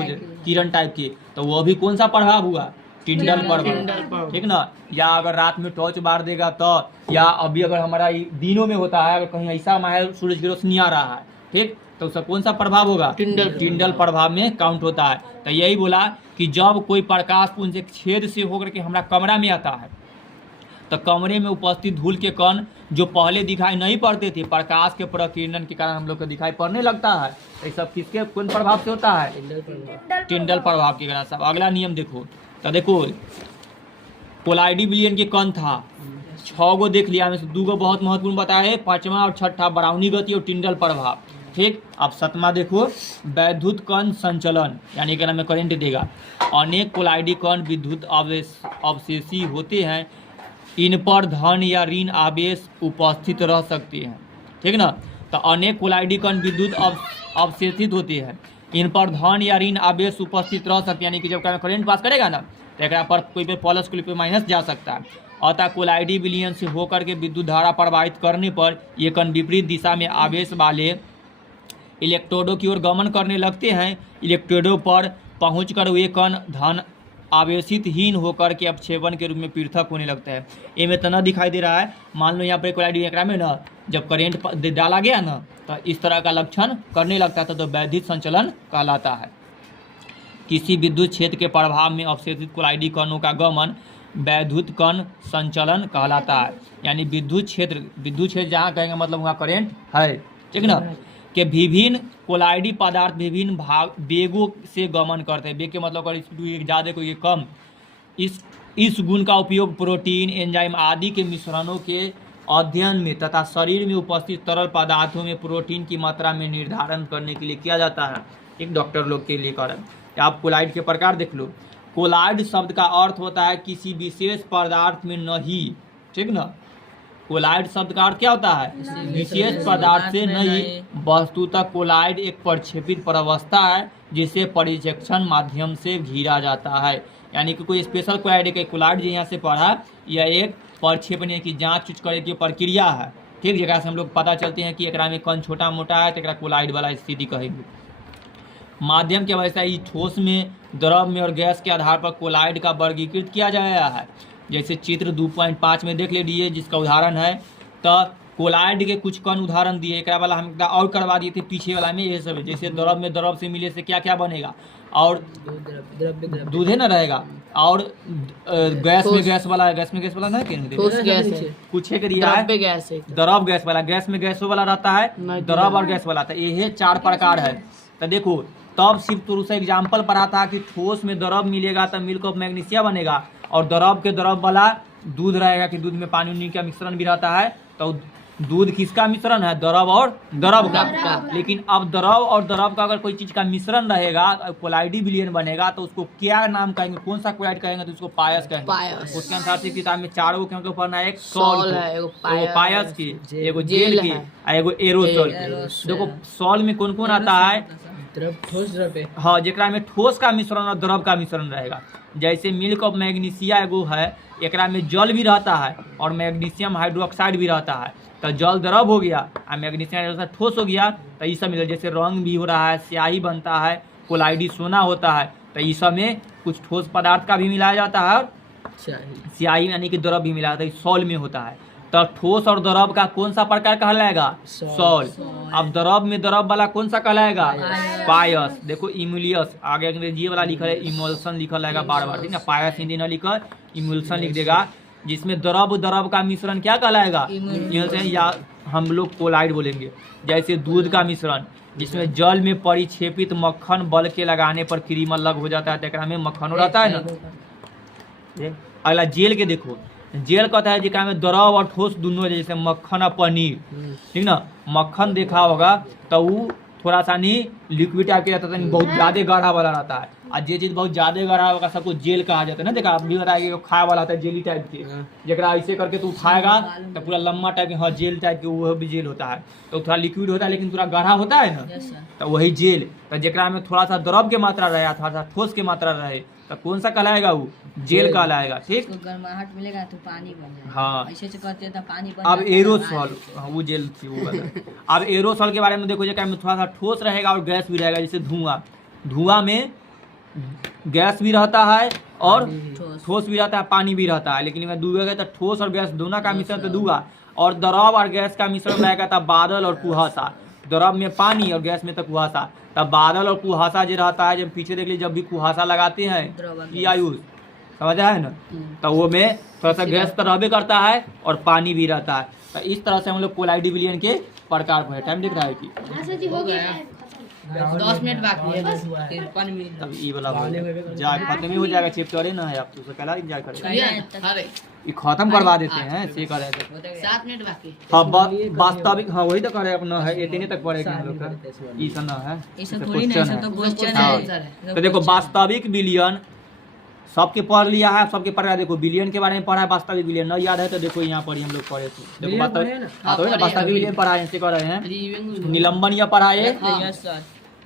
किरण टाइप की। तो वो भी कौन सा प्रभाव हुआ, टिंडल प्रभाव, ठीक ना। या अगर रात में टॉर्च बार देगा तो, या अभी अगर हमारा दिनों में होता है अगर कहीं ऐसा में सूरज की रोशनी आ रहा है, ठीक, तो उसका कौन सा प्रभाव होगा, टिंडल प्रभाव में काउंट होता है। तो यही बोला कि जब कोई प्रकाश पुंज एक छेद से होकर के हमारा कमरा में आता है तो कमरे में उपस्थित धूल के कण जो पहले दिखाई नहीं पड़ते थे प्रकाश के प्रकीर्णन के कारण हम लोग को दिखाई पड़ने लगता है। ये सब किसके कौन प्रभाव से होता है, टिंडल प्रभाव के कारण। सब अगला नियम देखो, तो देखो कोलाइडी बिलियन के कण था 6 गो देख लिया, में से 2 गो बहुत महत्वपूर्ण बताया है, 5वां और 6ठा ब्राउनी गति और टिंडल प्रभाव, ठीक। अब 7वां देखो वैद्युत कण संचलन यानी कि में करंट देगा। अनेक कोलाइडी कण विद्युत अवशेषी होते हैं, इन पर धन या ऋण आवेश उपस्थित रह सकते हैं, ठीक ना। तो अनेक कोलाइडी कण विद्युत अवशेषित होते हैं, इन पर धन या ऋण आवेश उपस्थित रह सकते हैं, यानी कि जब करंट पास करेगा ना तो एक पर कोई पे प्लस कोई पे माइनस जा सकता है। अतः कोलाइडी बिलियन से होकर के विद्युत धारा प्रवाहित करने पर ये कण विपरीत दिशा में आवेश वाले इलेक्ट्रोडों की ओर गमन करने लगते हैं। इलेक्ट्रोडों पर पहुंचकर वे कण धन आवेशित हीन होकर के अपक्षेपण के रूप में पृथक होने लगता है। ये में तो न दिखाई दे रहा है, मान लो यहाँ पर कोलाइडी एकरा में ना जब करेंट डाला गया ना तो इस तरह का लक्षण करने लगता है, तो वैद्युत संचलन कहलाता है। किसी विद्युत क्षेत्र के प्रभाव में अवशेषित कोलाइडी कणों का गमन वैद्युत कण संचलन कहलाता है। यानी विद्युत क्षेत्र जहाँ कहेंगे मतलब वहाँ करेंट है, ठीक ना, कि विभिन्न कोलाइडी पदार्थ विभिन्न वेगों से गमन करते हैं। वेग के मतलब अगर स्पीड ज़्यादा कोई कम, इस गुण का उपयोग प्रोटीन एंजाइम आदि के मिश्रणों के अध्ययन में तथा शरीर में उपस्थित तरल पदार्थों में प्रोटीन की मात्रा में निर्धारण करने के लिए किया जाता है। एक डॉक्टर लोग के लिए कारण आप कोलाइड के प्रकार देख लो। कोलाइड शब्द का अर्थ होता है किसी विशेष पदार्थ में नहीं, ठीक ना। कोलाइड शब्द का अर्थ क्या होता है, विशेष पदार्थ से नहीं। वस्तुतः कोलाइड एक प्रक्षेपित प्रवस्था है जिसे परिचक्षण माध्यम से घिरा जाता है। यानी कि कोई स्पेशल कोलाइड के कोलाइड जो यहाँ से पढ़ा यह एक प्रक्षेपण की जांच चूच करे की प्रक्रिया है, ठीक। जगह से हम लोग पता चलते हैं कि एकरा में कण छोटा मोटा है तो एकरा कोलाइड वाला स्थिति कहेंगे। माध्यम के वजह से ठोस में, द्रव में और गैस के आधार पर कोलाइड का वर्गीकृत किया गया है। जैसे चित्र 2.5 में देख लीजिए जिसका उदाहरण है, तो कोलाइड के कुछ कण उदाहरण दिए, एक वाला हम और करवा दिए थे पीछे वाला में, ये सब है। जैसे द्रव में द्रव से मिले से क्या क्या बनेगा, और दूध है ना रहेगा, और गैस में गैस वाला ना कुछ है द्रव गैस वाला, गैस में गैस वाला रहता है, द्रव और गैस वाला, तो ये 4 प्रकार है। तो देखो तब सिर्फ तो उसका एग्जाम्पल पढ़ा था कि ठोस में द्रव मिलेगा तो मिल्क ऑफ मैग्नीशिया बनेगा, और द्रव के द्रव वाला दूध रहेगा कि दूध में पानी उनी का मिश्रण भी रहता है, तो दूध किसका मिश्रण है? द्रव और द्रव का। लेकिन अब द्रव और द्रव का अगर कोई चीज का मिश्रण रहेगा, कोलाइडी विलयन बनेगा, तो उसको क्या नाम कहेंगे? कौन सा कोलाइड कहेंगे? तो उसको पायस कहेंगे। उसके अनुसार से किताब में 4 गो क्योंकि पढ़ना है, एक सॉल है, एगो पायस की, एगो जेल की, एगो एरोसोल की। देखो सॉल में कौन कौन आता है? ठोस द्रव। हाँ, जेकरा में ठोस का मिश्रण और द्रव का मिश्रण रहेगा। जैसे मिल्क ऑफ मैग्नीशिया एगो है, एकरा में जल भी रहता है और मैग्नीशियम हाइड्रोक्साइड भी रहता है। तो जल द्रव हो गया और मैग्नीशियम हाइड्रोक्साइड ठोस हो गया। तो ये सब मिल, जैसे रंग भी हो रहा है, स्याही बनता है, कोलाइडी सोना होता है। तो ये सब में कुछ ठोस पदार्थ का भी मिलाया जाता है और स्याही यानी कि द्रव भी मिलाया जाता है, सॉल में होता है। तो ठोस और द्रव का कौन सा प्रकार कहलाएगा? सॉल। अब द्रव में द्रव वाला कौन सा कहलाएगा? पायस। देखो इमुलियस, आगे अंग्रेजी वाला लिखा है इमोल्सन लिखा रहेगा बार बार, ठीक है? पायस हिंदी न लिखकर इमुल्सन लिख देगा, जिसमें द्रव का मिश्रण क्या कहलाएगा? इमोल्सन, या हम लोग कोलाइड बोलेंगे। जैसे दूध का मिश्रण, जिसमें जल में परिक्षेपित मक्खन बल के लगाने पर क्रीम अलग हो जाता है, तो में मक्खन रहता है ना। अगला जेल के देखो, जेल कहता है जिसका में द्रव और ठोस दोनों, जैसे मक्खन और पनीर, ठीक ना? मक्खन देखा होगा तो वो थोड़ा सा नहीं लिक्विड टाइप के रहता है, बहुत ज्यादा गाढ़ा वाला रहता है। और जे चीज बहुत ज्यादा गाढ़ा होगा सबको जेल कहा जाता है ना। देखा आप भी बताएंगे खाए वाला होता है जेली टाइप के, जरा ऐसे करके तू उठाएगा तो पूरा लम्बा टाइप के, हाँ जेल टाइप के, वो भी जेल होता है। तो थोड़ा लिक्विड होता है लेकिन थोड़ा गाढ़ा होता है ना, तो वही जेल। तो जरा में थोड़ा सा द्रव के मात्रा रहे, थोड़ा सा ठोस के मात्रा रहे, तो कौन सा कहलाएगा? वो जेल कहलाएगा, ठीक। गर्माहट मिलेगा तो पानी बन जाएगा। हाँ, ऐसे करते तो पानी बन। अब एरोसॉल, हाँ वो जेल थी वो वाला। अब एरोसॉल के बारे में देखो, जगह में थोड़ा सा ठोस रहेगा और गैस भी रहेगा, जैसे धुआं में गैस भी रहता है और ठोस भी रहता है, पानी भी रहता है। लेकिन दूंगा तो ठोस और गैस दोनों का मिश्रण तो दूंगा, और द्रव और गैस का मिश्रण रहेगा तब बादल और कुहासा। द्रव में पानी और गैस में तो कुहासा। तब बादल और कुहासा जो रहता है, जब पीछे देख लीजिए जब भी कुहासा लगाते हैं की आयुष समझा है ना, तो वो में थोड़ा सा गैस तो रहबे करता है और पानी भी रहता है। तो इस तरह से हम लोग कोलाइडी विलयन के प्रकार को है। टाइम दिख रहा है कि अच्छा जी हो गया 10 मिनट बाकी है, 53 मिनट। तब ये वाला जा खत्म ही हो जाएगा, चैप्टर है ना है, आप तो कहला इंतजार करें, अरे ये खत्म करवा देते हैं, से कर रहे थे। 7 मिनट बाकी। हाँ वास्तविक, हाँ वही तो करे अपना है, इतने तक पढ़ेगा हम लोग का, ये सब ना है, क्वेश्चन है। तो देखो वास्तविक विलयन सबके पढ़ लिया है, सबके पढ़ रहा है। देखो विलयन के बारे में पढ़ा है, वास्तविक विलयन न याद है तो देखो यहाँ पर हम लोग पढ़े थे। देखो वास्तविक विलयन पढ़ाए से कर रहे हैं, निलंबन यह पढ़ाए,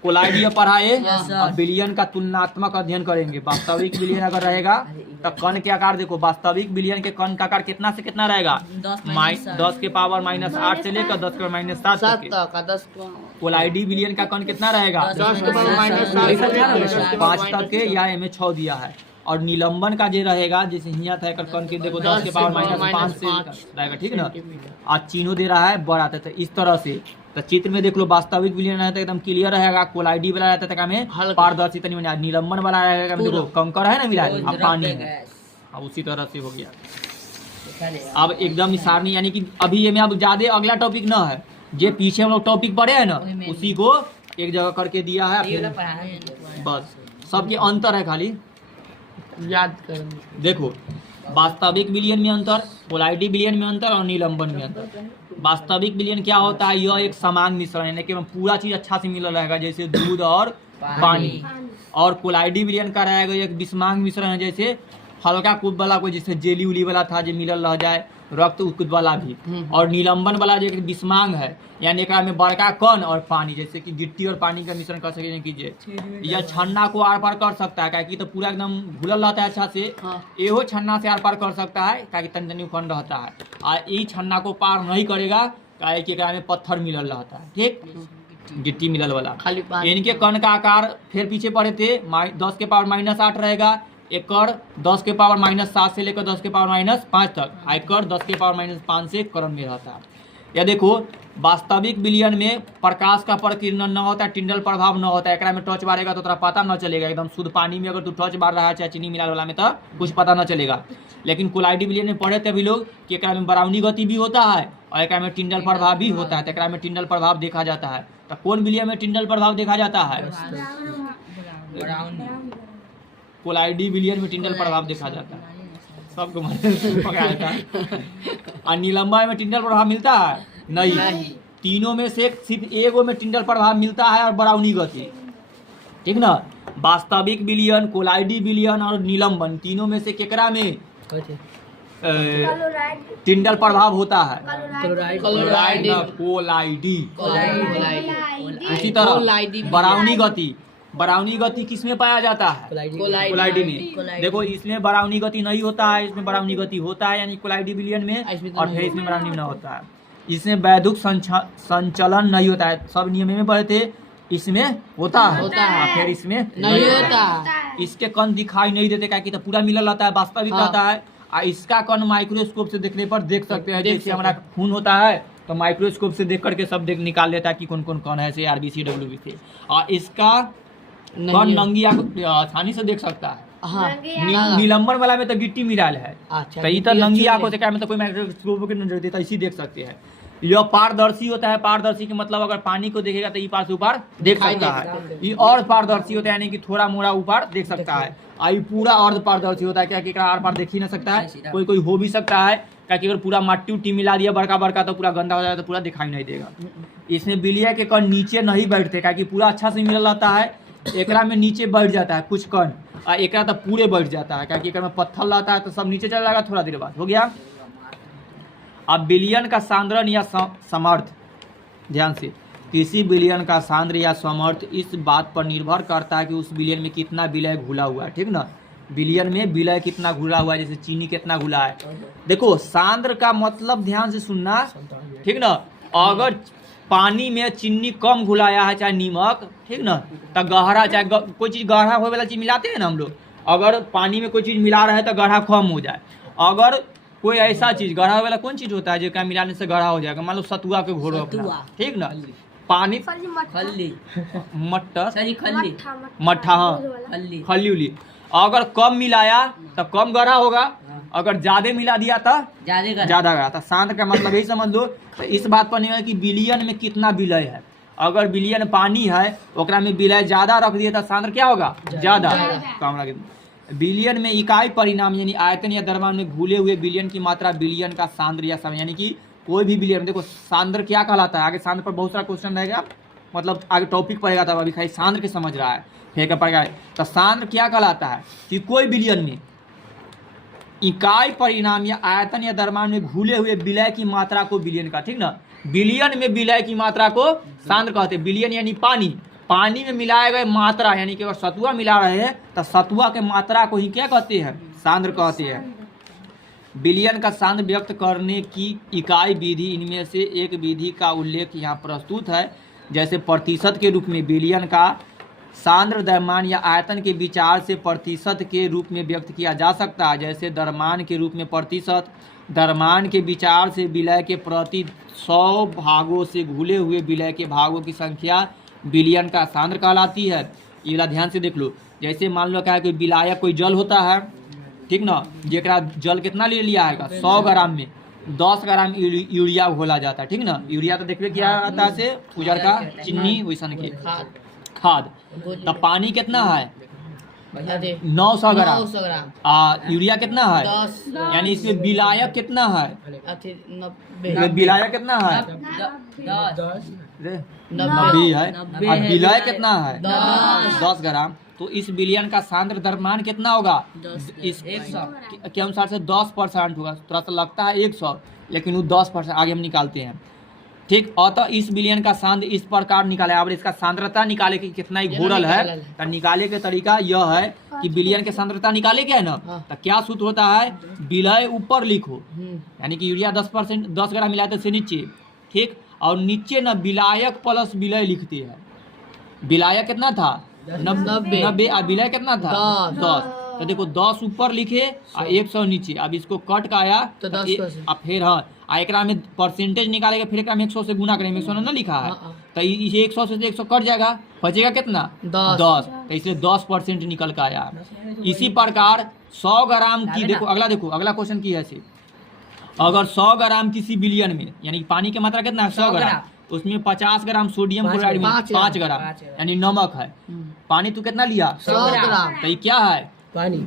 कोलाइड यह पढ़ाए, और विलयन का तुलनात्मक अध्ययन करेंगे। वास्तविक विलयन अगर रहेगा तो कण के आकार देखो, वास्तविक विलयन के कण का आकार कितना से कितना रहेगा? 10 के पावर -8 से लेकर 10 के पावर -7 तक। कोलाइडी विलयन का कण कितना रहेगा? 10 के पावर -5 तक के, या इनमें 6 दिया है। और निलंबन का जो रहेगा, जैसे हिया था कण के देखो 10 के पावर -5 से रहेगा, ठीक ना। आज चिन्ह दे रहा है बड़ा आता है, इस तरह से। तो चित्र में देख लो वास्तविक विलयन रहता है एकदम क्लियर रहेगा, कोलाइडी वाला रहता है हमें पारदर्शी तनी में, निलंबन वाला रहेगा देखो कंकर है ना मिला, अब पानी है। अब उसी तरह से हो गया। अब एकदम सारणी, यानी कि अभी ये में अब ज्यादा अगला टॉपिक ना है, जो पीछे हम लोग टॉपिक पढ़े है ना उसी को एक जगह करके दिया है, बस सबके अंतर है, खाली याद कर। देखो वास्तविक विलयन में अंतर, कोलाइडी विलयन में अंतर और निलंबन में अंतर। वास्तविक विलयन क्या होता है? यह एक समान मिश्रण है कि पूरा चीज अच्छा से मिल रहेगा, जैसे दूध और पानी। और कोलाइडी विलयन का रहेगा एक विषमांग मिश्रण है, जैसे हल्का कूद वाला कोई जैसे जेली उली वाला था जो मिलल रह जाए, रक्त कूद वाला भी। और निलंबन वाला जो विषमांग है, यानी एक में बड़का कण और पानी, जैसे कि गिट्टी और पानी का मिश्रण कर सके कीजिए, यह छन्ना को आर पार कर सकता है, क्योंकि तो पूरा एकदम घुलल रहता है अच्छा से। एहो छन्ना से आर पार कर सकता है, क्योंकि तनी तनी उफन रहता है। और ये छन्ना को पार नहीं करेगा, क्योंकि में पत्थर मिलल रहता है, ठीक, गिट्टी मिलल वाला। इनके कण का आकार फिर पीछे पड़े थे, 10 के पावर -8 रहेगा। एकड़ 10 के पावर -7 से लेकर 10 के पावर -5 तक, एकड़ 10 के पावर -5 से करण में रहता है। या देखो वास्तविक विलयन में प्रकाश का प्रकीर्णन न होता है, टिंडल प्रभाव न होता है, एकरा में टॉर्च मारेगा तो तेरा पता न चलेगा। एकदम शुद्ध पानी में अगर तू टॉर्च मार रहा है चाहे चीनी मिला वाला में तो कुछ पता न चलेगा। लेकिन कोलाइडी विलयन में पढ़े थे अभी लोग कि एकरा में बराउनी गति भी होता है और एकरा में टिंडल प्रभाव भी होता है, तो एकरा में टिंडल प्रभाव देखा जाता है। तो कौन विलयन में टिंडल प्रभाव देखा जाता है? कोलाइडी विलयन में टिंडल प्रभाव देखा जाता है। सबको पकाया था। और नीलम्बा में टिंडल प्रभाव मिलता है नहीं। तीनों में से सिर्फ एगो में टिंडल प्रभाव मिलता है और बराउनी गति, ठीक ना। वास्तविक विलयन, कोलाइडी विलयन और निलंबन, तीनों में से केकरा में टिंडल प्रभाव होता है? क्लोराइड, कोलाइडी। कोलाइडी। इसी तरह बराउनी गति, बराउनी गति किस में पाया जाता है? कोलाइडी में। देखो इसमें बराउनी गति नहीं होता है, इसमें बराउनी गति होता है, यानी कोलाइडी विलयन में, और फिर इसमें बराउनी नहीं होता है। इसमें वैद्युत संचलन नहीं होता है, सब नियम में पढ़े थे, इसमें होता है, फिर इसमें नहीं होता। इसके कण दिखाई नहीं देते, क्या तो पूरा मिलल रहता है, वास्तविक रहता है। और इसका कण माइक्रोस्कोप से देखने पर देख सकते हैं, जैसे हमारा खून होता है तो माइक्रोस्कोप से देख करके सब निकाल लेता है कि कौन कौन कण है, से आरबीसी डब्ल्यूबीसी। और इसका कण नंगी आंख आसानी से देख सकता है। हाँ, निलंबन वाला में तो गिट्टी मिलाल है, अच्छा, तो इधर नंगी आंखों से क्या मतलब कोई माइक्रोस्कोप की नजर देता, इसी देख सकते हैं। यह पारदर्शी होता है, पारदर्शी का मतलब अगर पानी को देखेगा तो ये पार से ऊपर देख सकता है। ये और पारदर्शी होता है, यानी कि थोड़ा मोड़ा ऊपर देख सकता है। आई पूरा अर्ध पारदर्शी होता है, क्या कि आर पार देख ही ना सकता है, कोई कोई हो भी सकता है, क्या कि अगर पूरा मट्टी उट्टी मिला दिया बड़का बड़का तो पूरा गंदा हो जाएगा, तो पूरा दिखाई नहीं देगा। इसमें बिलिया के कण नीचे नहीं बैठते, क्या कि पूरा अच्छा से मिल रहता है, एकरा में नीचे बैठ जाता है कुछ कण, और एकरा तो पूरे बैठ जाता है, क्या कि एकरा में पत्थर रहता है तो सब नीचे चला जाएगा थोड़ा देर बाद। हो गया। अब विलयन का सांद्रण या समर्थ, ध्यान से, किसी विलयन का सांद्र या समर्थ इस बात पर निर्भर करता है कि उस विलयन में कितना विलय घुला हुआ है, ठीक ना। विलयन में विलय कितना घुला हुआ है, जैसे चीनी कितना घुला है। देखो सांद्र का मतलब ध्यान से सुनना, ठीक ना। अगर पानी में चीनी कम घुलाया है चाहे नीमक, ठीक ना, तो गहरा चाहे कोई चीज़ गहरा हो वाला चीज़ मिलाते हैं ना हम लोग, अगर पानी में कोई चीज़ मिला रहे हैं तो गहरा कम हो जाए। अगर कोई ऐसा चीज़ गहरा वाला कौन चीज़ होता है जो क्या मिलाने से गहरा हो जाएगा, मान लो सतुआ के घोड़ो अपना, ठीक ना। पानी खल्ली, मट्टर, मट्ठा, हाँ खल्ली उली, अगर कम मिलाया तो कम गहरा होगा, अगर ज्यादा मिला दिया तो ज्यादा गहरा। तो सांद्र का मतलब यही समझ लो। तो इस बात पर नहीं है कि विलयन में कितना विलय है, अगर विलयन पानी है ओकरा में विलय ज्यादा रख दिया तो सांद्र क्या होगा? ज्यादा। कम रख। विलयन में इकाई परिणाम यानी आयतन या द्रव्यमान में घुले हुए विलयन की मात्रा विलयन का सांद्र या समय, यानी कि कोई भी विलयन, देखो सांद्र क्या कहलाता है, आगे सांद्र पर बहुत सारा क्वेश्चन रहेगा, मतलब आगे टॉपिक पड़ेगा तब, अभी खाली सांद्र के समझ रहा है, फेंका पड़ेगा। तो सांद्र क्या कहलाता है कि कोई विलयन में इकाई परिणाम या आयतन या द्रव्यमान में घुले हुए विलय की मात्रा को विलयन का, ठीक ना। विलयन में विलय की मात्रा को सांद्र कहते हैं। विलयन यानी पानी, पानी में मिलाए गए मात्रा, यानी कि अगर सतुआ मिला रहे हैं तो सतुआ के मात्रा को ही क्या कहते हैं? सांद्र कहते हैं। विलयन का सांद्र व्यक्त करने की इकाई विधि, इनमें से एक विधि का उल्लेख यहाँ प्रस्तुत है। जैसे प्रतिशत के रूप में विलयन का सांद्र द्रव्यमान या आयतन के विचार से प्रतिशत के रूप में व्यक्त किया जा सकता है। जैसे द्रव्यमान के रूप में प्रतिशत, द्रव्यमान के विचार से विलय के प्रति 100 भागों से घुले हुए विलय के भागों की संख्या विलयन का सांद्र कहलाती है। ये वाला ध्यान से देख लो। जैसे मान लो क्या है, कोई विलायक कोई जल होता है, ठीक ना, जेकरा जल कितना ले लिया है 100 ग्राम में 10 ग्राम यूरिया घोला जाता है, ठीक ना। यूरिया तो देखिए क्या आता है, से उजर का चीनी वैसन के खाद। तब पानी कितना है 900 ग्राम, यूरिया कितना है 10, यानी इसमें विलायक कितना है, 90, विलायक कितना है 90 है, और विलय कितना है 10 ग्राम। तो इस विलयन का सांद्र द्रव्यमान कितना होगा, इस के अनुसार से 10% होगा। थोड़ा सा लगता है 100, लेकिन वो 10% आगे हम निकालते हैं, ठीक। अतः इस विलयन का सांद्र इस प्रकार निकाले। अब इसका सांद्रता निकाले कि कितना ही घोरल है, तो निकाले के तरीका यह है कि विलयन के सांद्रता निकाले क्या है ना, तो क्या सूत्र होता है, विलय ऊपर लिखो, यानी कि यूरिया 10% 10 ग्राम मिलाते तो से नीचे, ठीक, और नीचे न विलायक प्लस विलय लिखते हैं। विलायक कितना था 90 और विलय कितना था 10। तो देखो 10 ऊपर लिखे और 100 नीचे। अब इसको कट का आया तो 10%, अब फिर हाँ एकरा में परसेंटेज निकालेगा, फिर एकरा में 100 से गुना करेंगे, 100 ना लिखा है, तो ये 100 से 100 कट जाएगा, बचेगा कितना 10। तो इसलिए 10% निकल का आया। इसी प्रकार 100 ग्राम की, देखो अगला क्वेश्चन की है ऐसे, अगर 100 ग्राम किसी विलयन में, यानी पानी की मात्रा कितना है 100 ग्राम, उसमें 50 ग्राम सोडियम क्लोराइड में 5 ग्राम यानी नमक है। पानी तो कितना लिया 100 ग्राम, तो ये क्या है पानी,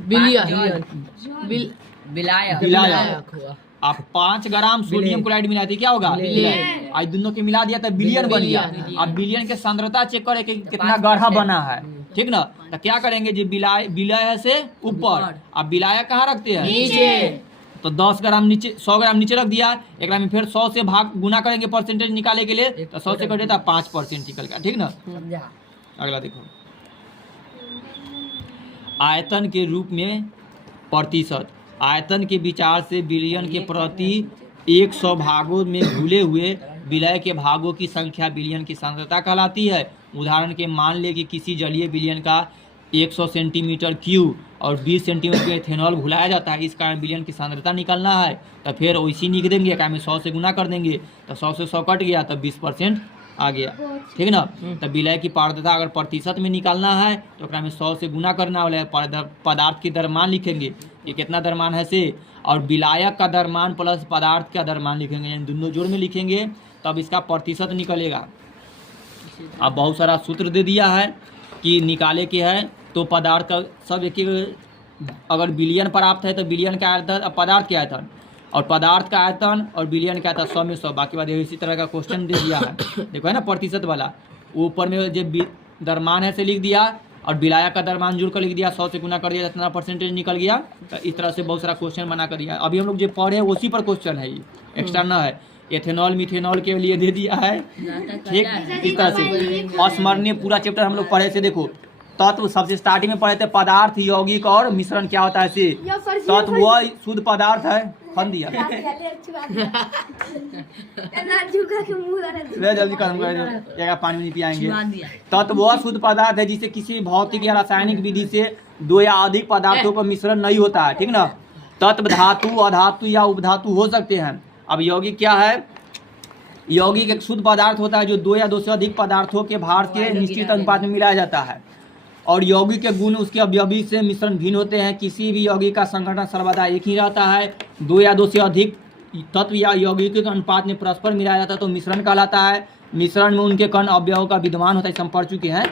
विलायक। आप 5 ग्राम सोडियम क्लोराइड मिलाए थे, क्या होगा? विलायक। आज दोनों के मिला दिया तो बिलियन बन गया। अब बिलियन के सांद्रता चेक करें कि कितना गाढ़ा बना है, ठीक ना? तो क्या करेंगे, जो विलय से ऊपर, अब विलायक कहाँ रखते हैं? नीचे। तो 10 ग्राम नीचे, 100 ग्राम नीचे रख दिया। एक में फिर 100 से भाग गुना करेंगे परसेंटेज निकाले के लिए, तो 100 से कटे तो 5% निकल गया, ठीक ना? अगला देखो, आयतन के रूप में प्रतिशत। आयतन के विचार से बिलियन के प्रति 100 भागों में घुले हुए विलय के भागों की संख्या बिलियन की सांद्रता कहलाती है। उदाहरण के मान ले कि किसी जलीय विलयन का 100 सेंटीमीटर क्यूब और 20 सेंटीमीटर इथेनॉल घुलाया जाता है, इस कारण विलयन की सांद्रता निकालना है। तो फिर वैसी लिख देंगे, क्या में 100 से गुना कर देंगे, तो 100 से 100 कट गया, तो 20% आ गया, ठीक ना? तो विलय की पारदर्शिता अगर प्रतिशत में निकालना है तो क्या में 100 से गुना करना वाला पदार्थ की दरमान लिखेंगे, ये कितना दरमान है से, और विलायक का दरमान प्लस पदार्थ का दरमान लिखेंगे, यानी दोनों जोड़ में लिखेंगे, तब इसका प्रतिशत निकलेगा। अब बहुत सारा सूत्र दे दिया है कि निकाले के है, तो पदार्थ का सब एक, अगर बिलियन प्राप्त है तो बिलियन का आयतन, पदार्थ का आयतन, और पदार्थ का आयतन और बिलियन का आयतन 100 में 100, बाकी बात इसी तरह का क्वेश्चन दे दिया है। देखो है ना प्रतिशत वाला, ऊपर में जो दरमान है से लिख दिया और विलायक का दरमान जुड़ कर लिख दिया, 100 से गुना कर दिया, जितना परसेंटेज निकल गया। तो इस तरह से बहुत सारा क्वेश्चन बना कर दिया। अभी हम लोग जो पढ़े हैं उसी पर क्वेश्चन है, ये एक्सटर्नल है। एथेनॉल मिथेनॉल के लिए दे दिया है, ठीक, इस तरह से अस्मरणीय पूरा चैप्टर हम लोग पढ़े से। देखो तत्व सबसे स्टार्टिंग में पढ़े थे, पदार्थ, यौगिक और मिश्रण क्या होता है से। तत्व वह शुद्ध पदार्थ है, फन दिया जल्दी खत्म कर, पानी नहीं पियाएंगे। तत्व वह शुद्ध पदार्थ है जिसे किसी भौतिक या रासायनिक विधि से 2 या अधिक पदार्थों का मिश्रण नहीं होता है, ठीक ना? तत्व धातु, अधातु या उपधातु हो सकते हैं। अब यौगिक क्या है? यौगिक एक शुद्ध पदार्थ होता है जो 2 या 2 से अधिक पदार्थों के भार के निश्चित अनुपात में मिलाया जाता है, और यौगिक के गुण उसके अवयवी से मिश्रण भिन्न होते हैं। किसी भी यौगिक का संगठन सर्वदा एक ही रहता है। 2 या 2 से अधिक तत्व या यौगिक के अनुपात में परस्पर मिलाया जाता है तो मिश्रण कहलाता है। मिश्रण में उनके कण अवयवों का विद्यमान होता है, हम पढ़ चुके हैं।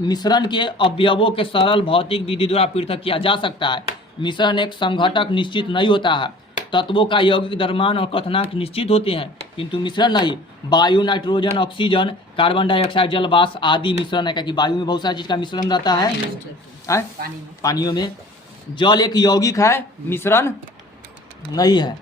मिश्रण के अवयवों के सरल भौतिक विधि द्वारा पृथक किया जा सकता है। मिश्रण एक संघटक निश्चित नहीं होता है। तत्वों का यौगिक द्रव्यमान और क्वथनांक निश्चित होते हैं, किंतु मिश्रण नहीं। वायु, नाइट्रोजन, ऑक्सीजन, कार्बन डाइऑक्साइड, जल वाष्प आदि मिश्रण है, क्योंकि वायु में बहुत सारी चीज का मिश्रण रहता है, पानियों में। जल एक यौगिक है, मिश्रण नहीं है।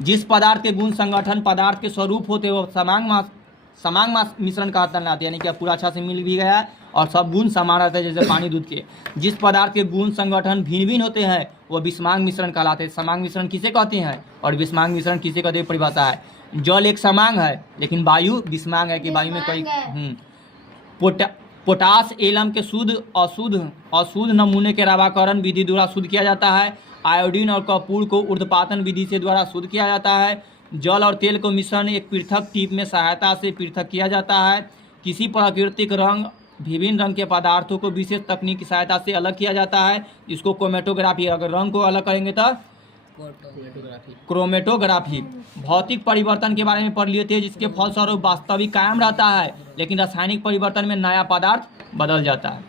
जिस पदार्थ के गुण संगठन पदार्थ के स्वरूप होते वो समांग मिश्रण कहलाते हैं, यानी कि पूरा अच्छा से मिल भी गया और सब गुण समान रहते हैं, जैसे पानी दूध के। जिस पदार्थ के गुण संगठन भिन्न भिन्न होते हैं वो विषमांग मिश्रण कहलाते हैं। समांग मिश्रण किसे कहते हैं और विषमांग मिश्रण किसे कहते हैं, परिभाषा है। जल एक समांग है लेकिन वायु विषमांग है, कि वायु में कई पोटास एलम के अशुद्ध नमूने के रवाकरण विधि द्वारा शुद्ध किया जाता है। आयोडीन और कपूर को ऊर्ध्वपातन विधि से द्वारा शुद्ध किया जाता है। जल और तेल को मिश्रण एक पृथक टीप में सहायता से पृथक किया जाता है। किसी प्राकृतिक रंग विभिन्न रंग के पदार्थों को विशेष तकनीक की सहायता से अलग किया जाता है, इसको क्रोमेटोग्राफी। अगर रंग को अलग करेंगे तो क्रोमेटोग्राफी। भौतिक परिवर्तन के बारे में पढ़ लिए थे, जिसके फलस्वरूप वास्तविक कायम रहता है लेकिन रासायनिक परिवर्तन में नया पदार्थ बदल जाता है।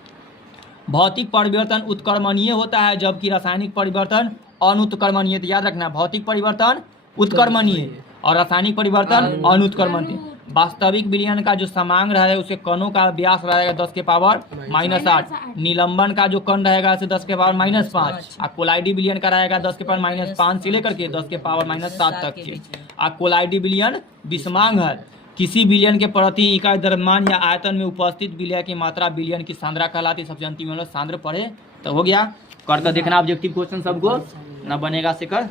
भौतिक परिवर्तन उत्क्रमणीय होता है जबकि रासायनिक परिवर्तन अनुत्क्रमणीय। याद रखना, भौतिक परिवर्तन उत्क्रमणीय और रासायनिक परिवर्तन अनुत्क्रमणीय। वास्तविक विलयन का जो समांग रहेगा उसके कणों का व्यास रहेगा 10 के पावर -8। निलंबन का जो कण रहेगा उसे 10 के पावर -5। और कोलाइडी विलयन का रहेगा 10 के पावर -5 से लेकर के 10 के पावर -7 तक के। और कोलाइडी विलयन विषमांग है। किसी विलयन के प्रति इकाई द्रव्यमान या आयतन में उपस्थित विलय की मात्रा विलयन की सांद्रता कहलाती है। सबसे अंतिम वाला सांद्र पढ़े तो हो गया। करके देखना ऑब्जेक्टिव क्वेश्चन सबको, न बनेगा से कर।